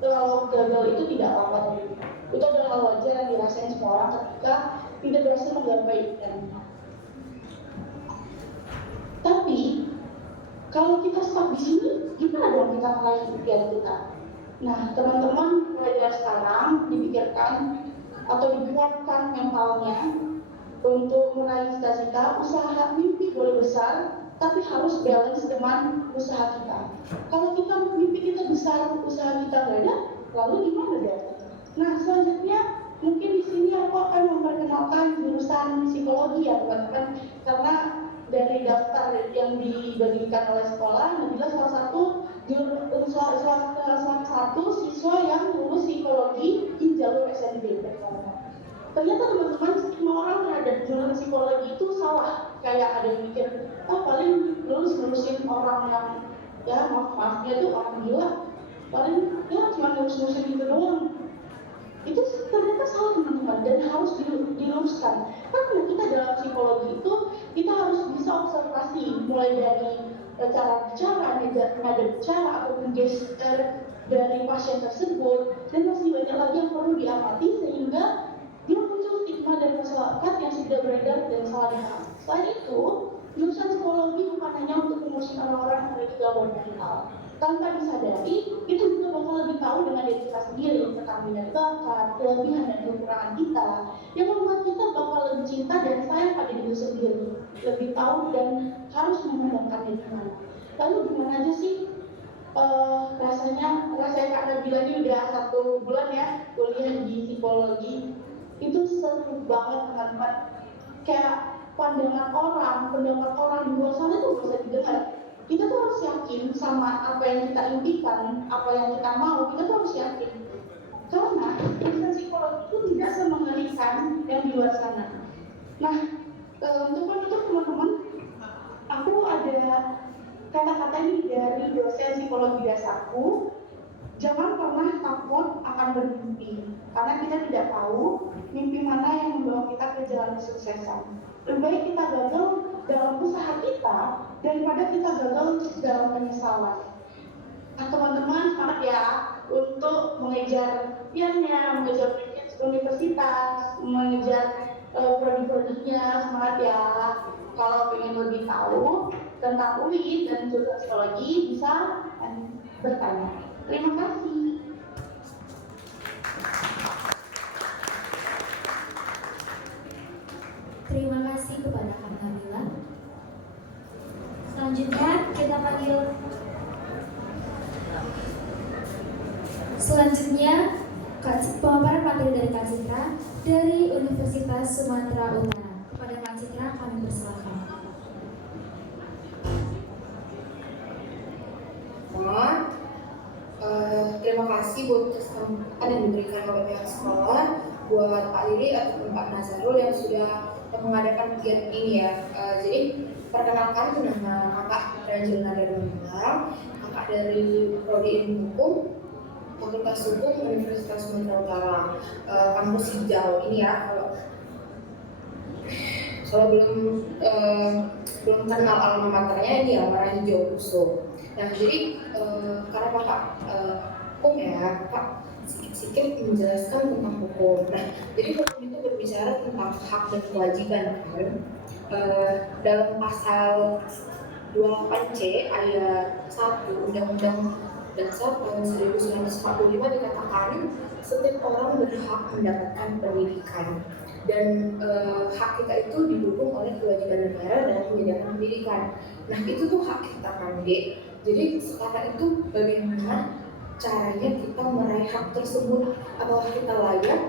kalau gagal itu tidak apa-apa. Itu adalah hal wajar yang dirasain semua orang ketika tidak berhasil menggapai impiannya. Tapi kalau kita stuck di sini, gimana dong kita meraih impian kita? Nah, teman-teman mulai dari sekarang dipikirkan atau dikuatkan mentalnya untuk meraih cita-cita. Usaha mimpi boleh besar, tapi harus balance dengan usaha kita. Kalau mimpi kita besar, usaha kita nggak ada, lalu gimana deh? Nah, selanjutnya mungkin di sini aku akan memperkenalkan jurusan psikologi ya teman-teman, karena dari daftar yang dibagikan oleh sekolah, Nabila salah satu siswa yang lulus psikologi di jalur SNBP. Ternyata teman-teman, stigma orang terhadap jurusan psikologi itu salah. Kayak ada yang mikir, paling lulusin orang yang maafnya tuh orang gila, paling cuma lulusin gitu doang. Itu ternyata salah teman-teman, dan harus diluruskan. Karena kita dalam psikologi itu kita harus bisa observasi, mulai dari cara bicara, nada bicara ataupun gestur dari pasien tersebut, dan masih banyak lagi yang perlu diamati sehingga dia muncul stigma dari masyarakat yang sudah beredar dan salah dipaham. Selain itu, jurusan psikologi bukan hanya untuk mengurusi orang-orang yang memiliki gangguan mental. Tanpa disadari, itu juga bakal lebih tahu dengan diri kita sendiri, tentang minat bakat, kelebihan dan kekurangan kita, yang membuat kita bakal lebih cinta dan sayang pada diri sendiri, lebih tahu dan harus mengembangkan diri mana. Lalu gimana aja sih rasanya Kak Nabila ini udah 1 bulan ya kuliah di psikologi. Itu seru banget teman-teman. Kayak pendapat orang di luar sana tuh bisa didengar. Kita tuh harus yakin sama apa yang kita impikan, apa yang kita mau, kita tuh harus yakin. Karena urusan psikologi itu tidak semengerikan yang di luar sana. Nah, untuk menutup teman-teman, aku ada kata-kata ini dari dosen psikologi dasarku. Jangan pernah takut akan bermimpi, karena kita tidak tahu mimpi mana yang membawa kita ke jalan kesuksesan. Lebih baik kita gagal dalam usaha kita daripada kita gagal dalam penyesalan. Nah teman-teman, semangat ya untuk mengejar impiannya, mengejar universitas, mengejar prodi-prodinya, semangat ya. Kalau ingin lebih tahu tentang UI dan jurusan psikologi bisa bertanya. Terima kasih. Terima kasih kepada Kak Nabila. Selanjutnya kita panggil pemaparan materi dari Kak Citra dari Universitas Sumatera Utara. Kepada Kak Citra kami persilakan. Terima kasih buat kesempatan yang diberikan oleh pihak sekolah, buat Pak Lili ataupun Pak Nazarul yang sudah mengadakan kegiatan ini ya. Jadi perkenalkan nama Kakak Ranjil Nadia Domilang, Kakak dari Prodi Ilmu Hukum, Fakultas Hukum Universitas Sumatera Utara, kampus hijau ini ya. Kalau belum kenal alma maternya ini ya, warna hijau USU. Nah jadi karena Kakak hukum ya, Kak sedikit menjelaskan tentang hukum. Nah, jadi hukum itu berbicara tentang hak dan kewajiban kan. Dalam pasal 28C ayat 1 Undang-Undang Dasar tahun 1945 dikatakan setiap orang berhak mendapatkan pendidikan dan hak kita itu didukung oleh kewajiban negara dalam menyediakan pendidikan. Nah, itu tuh hak kita kan, Dek. Jadi sekarang itu bagaimana caranya kita meraih hak tersebut, apakah kita layak?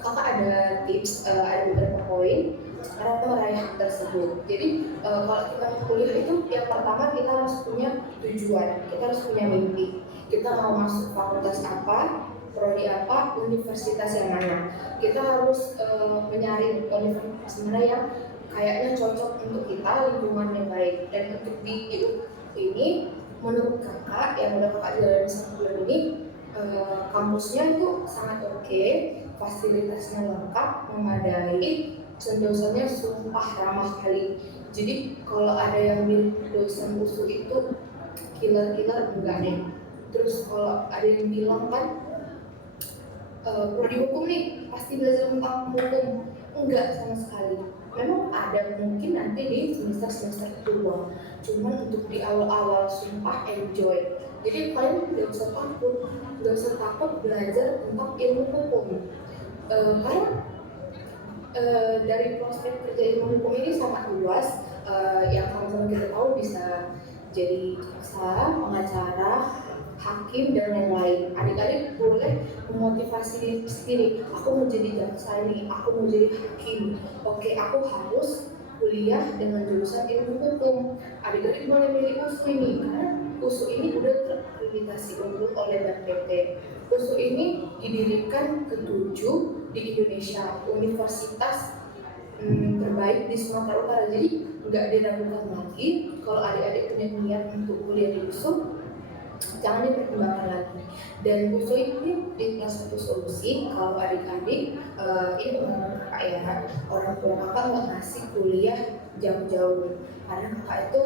Kakak ada tips, ada beberapa poin cara meraih hak tersebut. Jadi kalau kita mau kuliah itu yang pertama kita harus punya tujuan, kita harus punya mimpi. Kita mau masuk fakultas apa, prodi apa, universitas yang mana. Kita harus mencari universitas mana yang kayaknya cocok untuk kita, lingkungan yang baik. Dan untuk di ini menurut kakak yang udah kakak jalani 1 bulan ini, kampusnya itu sangat oke, fasilitasnya lengkap, memadai, dosennya sumpah ramah kali. Jadi kalau ada yang bilang dosen USU itu killer enggak deh. Terus kalau ada yang bilang kan prodi hukum nih pasti belajar tentang hukum, enggak sama sekali. Memang ada mungkin nanti di semester kedua, cuman untuk di awal-awal sumpah enjoy. Jadi kalian nggak usah takut belajar tentang ilmu hukum. Karena dari prospek kerja ilmu hukum ini sangat luas, yang sama-sama kita tahu bisa jadi jaksa, pengacara, hakim dan yang lain. Adik-adik boleh memotivasi diri sendiri. Aku mau jadi jaksa ini, aku mau jadi hakim. Oke, aku harus kuliah dengan jurusan ilmu hukum. Adik-adik boleh milih USU ini karena USU ini udah terakreditasi unggul oleh BPT. USU ini didirikan ke-7 di Indonesia, universitas terbaik di Sumatera Utara. Jadi nggak diragukan lagi kalau adik-adik punya niat untuk kuliah di USU, jangan dipertimbangkan lagi. Dan USU ini di kelas 1 solusi kalau adik-adik ini kakak ya, orang tua kakak nggak ngasih kuliah jauh-jauh karena kakak itu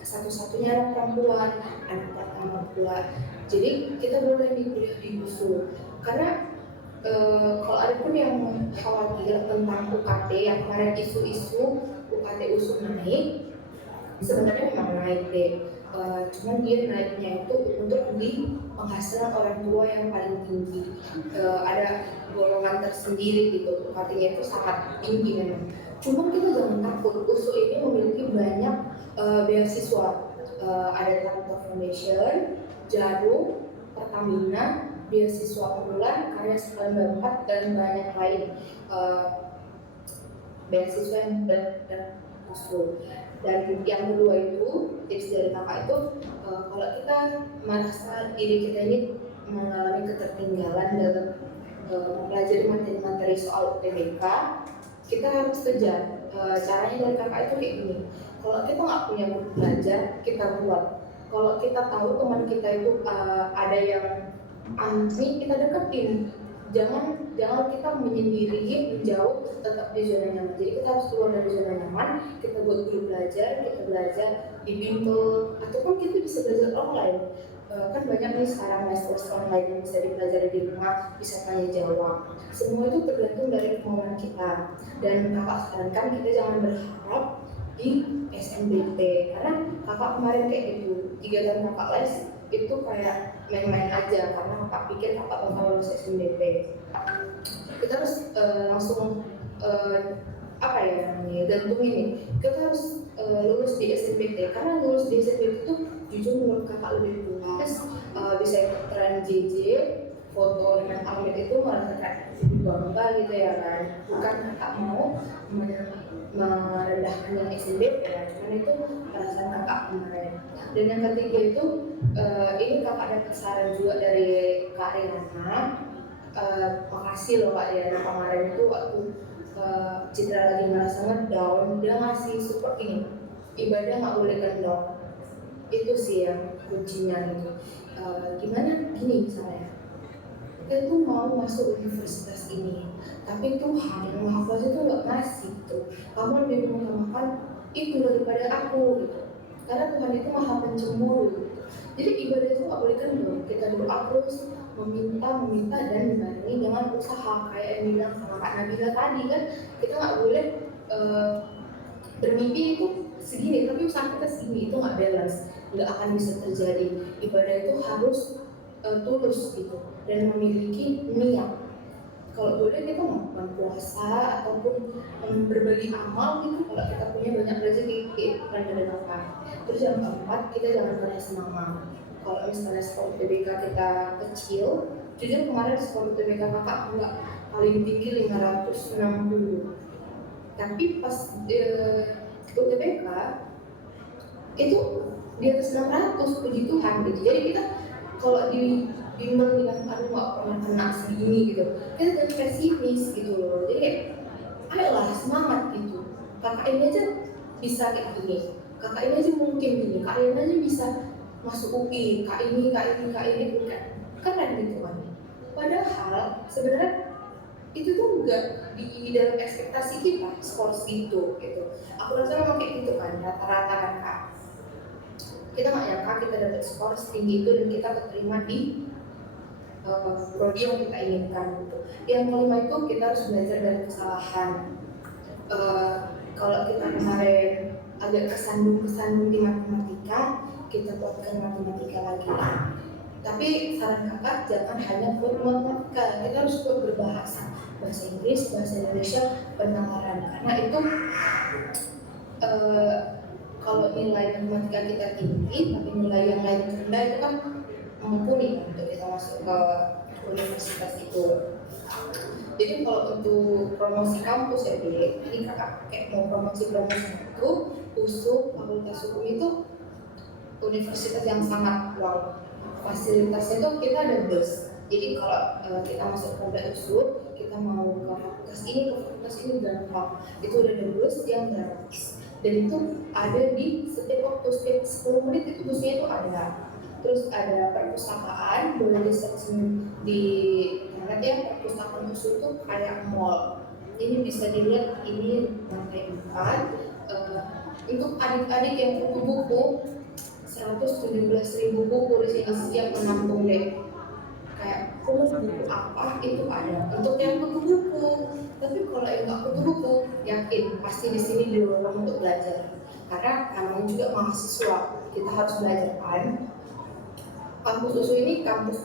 satu-satunya anak perempuan, anak pertama pula. Jadi kita boleh kuliah di USU karena kalau ada pun yang khawatir tentang UKT yang kemarin isu-isu UKT USU naik, sebenarnya memang naik deh. Cuman dia naiknya itu untuk di penghasilan orang tua yang paling tinggi. Ada golongan tersendiri gitu, UKT-nya itu sangat tinggi memang. Cuman kita jangan takut, USU ini memiliki banyak beasiswa ada Tarto Foundation, Jarum, Pertamina, beasiswa unggulan, karya 94 dan banyak lain. Beasiswa yang berusul. Dan yang kedua itu, tips dari kakak itu, kalau kita merasa diri kita ini mengalami ketertinggalan dalam mempelajari materi-materi soal UTBK, kita harus kejar. Caranya dari kakak itu kayak gini, kalau kita nggak punya grup belajar, kita buat. Kalau kita tahu teman kita itu ada yang anti, kita deketin. Jangan kita menyendiri, menjauh, tetap di zona nyaman. Jadi kita harus keluar dari zona nyaman, kita buat grup belajar, kita belajar di bimbel, ataupun kita bisa belajar online. Kan banyak nih sekarang les online yang bisa dipelajari di rumah, bisa tanya jawab. Semua itu tergantung dari kemauan kita. Dan kakak sarankan kita jangan berharap di SNBP, karena kakak kemarin kayak gitu, 3 tahun kakak les itu kayak main-main aja, karena kakak pikir kakak bakal lulus SNBP. Kita harus langsung apa ya namanya, gantung ini. Kita harus lulus di SNBT, karena lulus di SNBT itu jujur menurut kakak lebih puas, bisa ikut tren JJ, foto dengan Amit itu merasa kayak bangga gitu ya kan. Bukan kakak mau merendahkan yang SNBP ya, cuman itu perasaan kakak kemarin. Dan yang ketiga itu, ini kakak dapat saran juga dari Kak Riana. Makasih loh Kak Riana, kemarin itu waktu Citra lagi merasa ngedown, dia ngasih support ini, ibadah nggak boleh kendor. Itu sih yang kuncinya gitu. Gimana gini misalnya, kita itu mau masuk universitas ini, tapi Tuhan yang Maha Kuasa itu nggak ngasih gitu. Kamu lebih mengutamakan itu daripada aku gitu. Karena Tuhan itu Maha Pencemburu gitu. Jadi ibadah itu nggak boleh kendor. Kita doa terus, meminta dan dibarengi dengan usaha, kayak yang bilang sama Kak Nabila tadi kan. Kita nggak boleh bermimpi itu segini tapi usaha kita segini, itu nggak balance, nggak akan bisa terjadi. Ibadah itu harus tulus gitu dan memiliki niat. Kalau boleh kita melakukan puasa ataupun berbagi amal gitu kalau kita punya banyak rezeki dan apa. Terus yang keempat, kita jangan pernah semangat. Kalau misalnya skor UTBK kita kecil, jujur kemarin skor UTBK kakak enggak paling tinggi 560. Tapi pas UTBK itu di atas 600, puji Tuhan gitu. Jadi kita kalau di bimbel dengan aduh nggak pernah kena segini gitu, kita jadi pesimis gitu loh. Jadi ayolah semangat gitu. Kakak ini aja bisa kayak gini, kakak ini aja mungkin gini, kak ini aja bisa masuk UI, kak ini bukan keren gitu kan. Padahal sebenarnya itu tuh enggak di dalam ekspektasi kita skor segitu gitu. Aku rasa memang kayak gitu kan, rata-rata kan kak. Kita nggak nyangka kita dapat skor setinggi itu dan kita keterima di prodi yang kita inginkan gitu. Yang kelima itu kita harus belajar dari kesalahan. Kalau kita kemarin agak kesandung di matematika, kita buatkan matematika lagi. Tapi saran kakak jangan hanya buat matematika, kita harus buat berbahasa, bahasa Inggris, bahasa Indonesia, penalaran. Karena itu kalau nilai matematika kita tinggi, tapi nilai yang lain rendah itu kan mumpuni untuk kita masuk ke universitas itu. Jadi kalau untuk promosi kampus ya ini kakak kayak mau promosi itu, USU, Fakultas Hukum itu universitas yang sangat wow. Fasilitasnya itu kita ada bus. Jadi kalau kita masuk ke USU, kita mau ke fakultas ini gampang. Itu udah ada bus yang gratis. Dan itu ada di setiap waktu, setiap 10 menit itu busnya itu ada. Terus ada perpustakaan, boleh di search di internet ya, perpustakaan USU itu kayak mall. Ini bisa dilihat, ini lantai 4. Untuk adik-adik yang buku buku, 117.000 buku di sini siap menampung deh. Kayak buku apa itu ada untuk yang buku-buku. Tapi kalau yang nggak buku-buku, yakin pasti di sini didorong untuk belajar. Karena namanya juga mahasiswa, kita harus belajar kan. Kampus USU ini kampus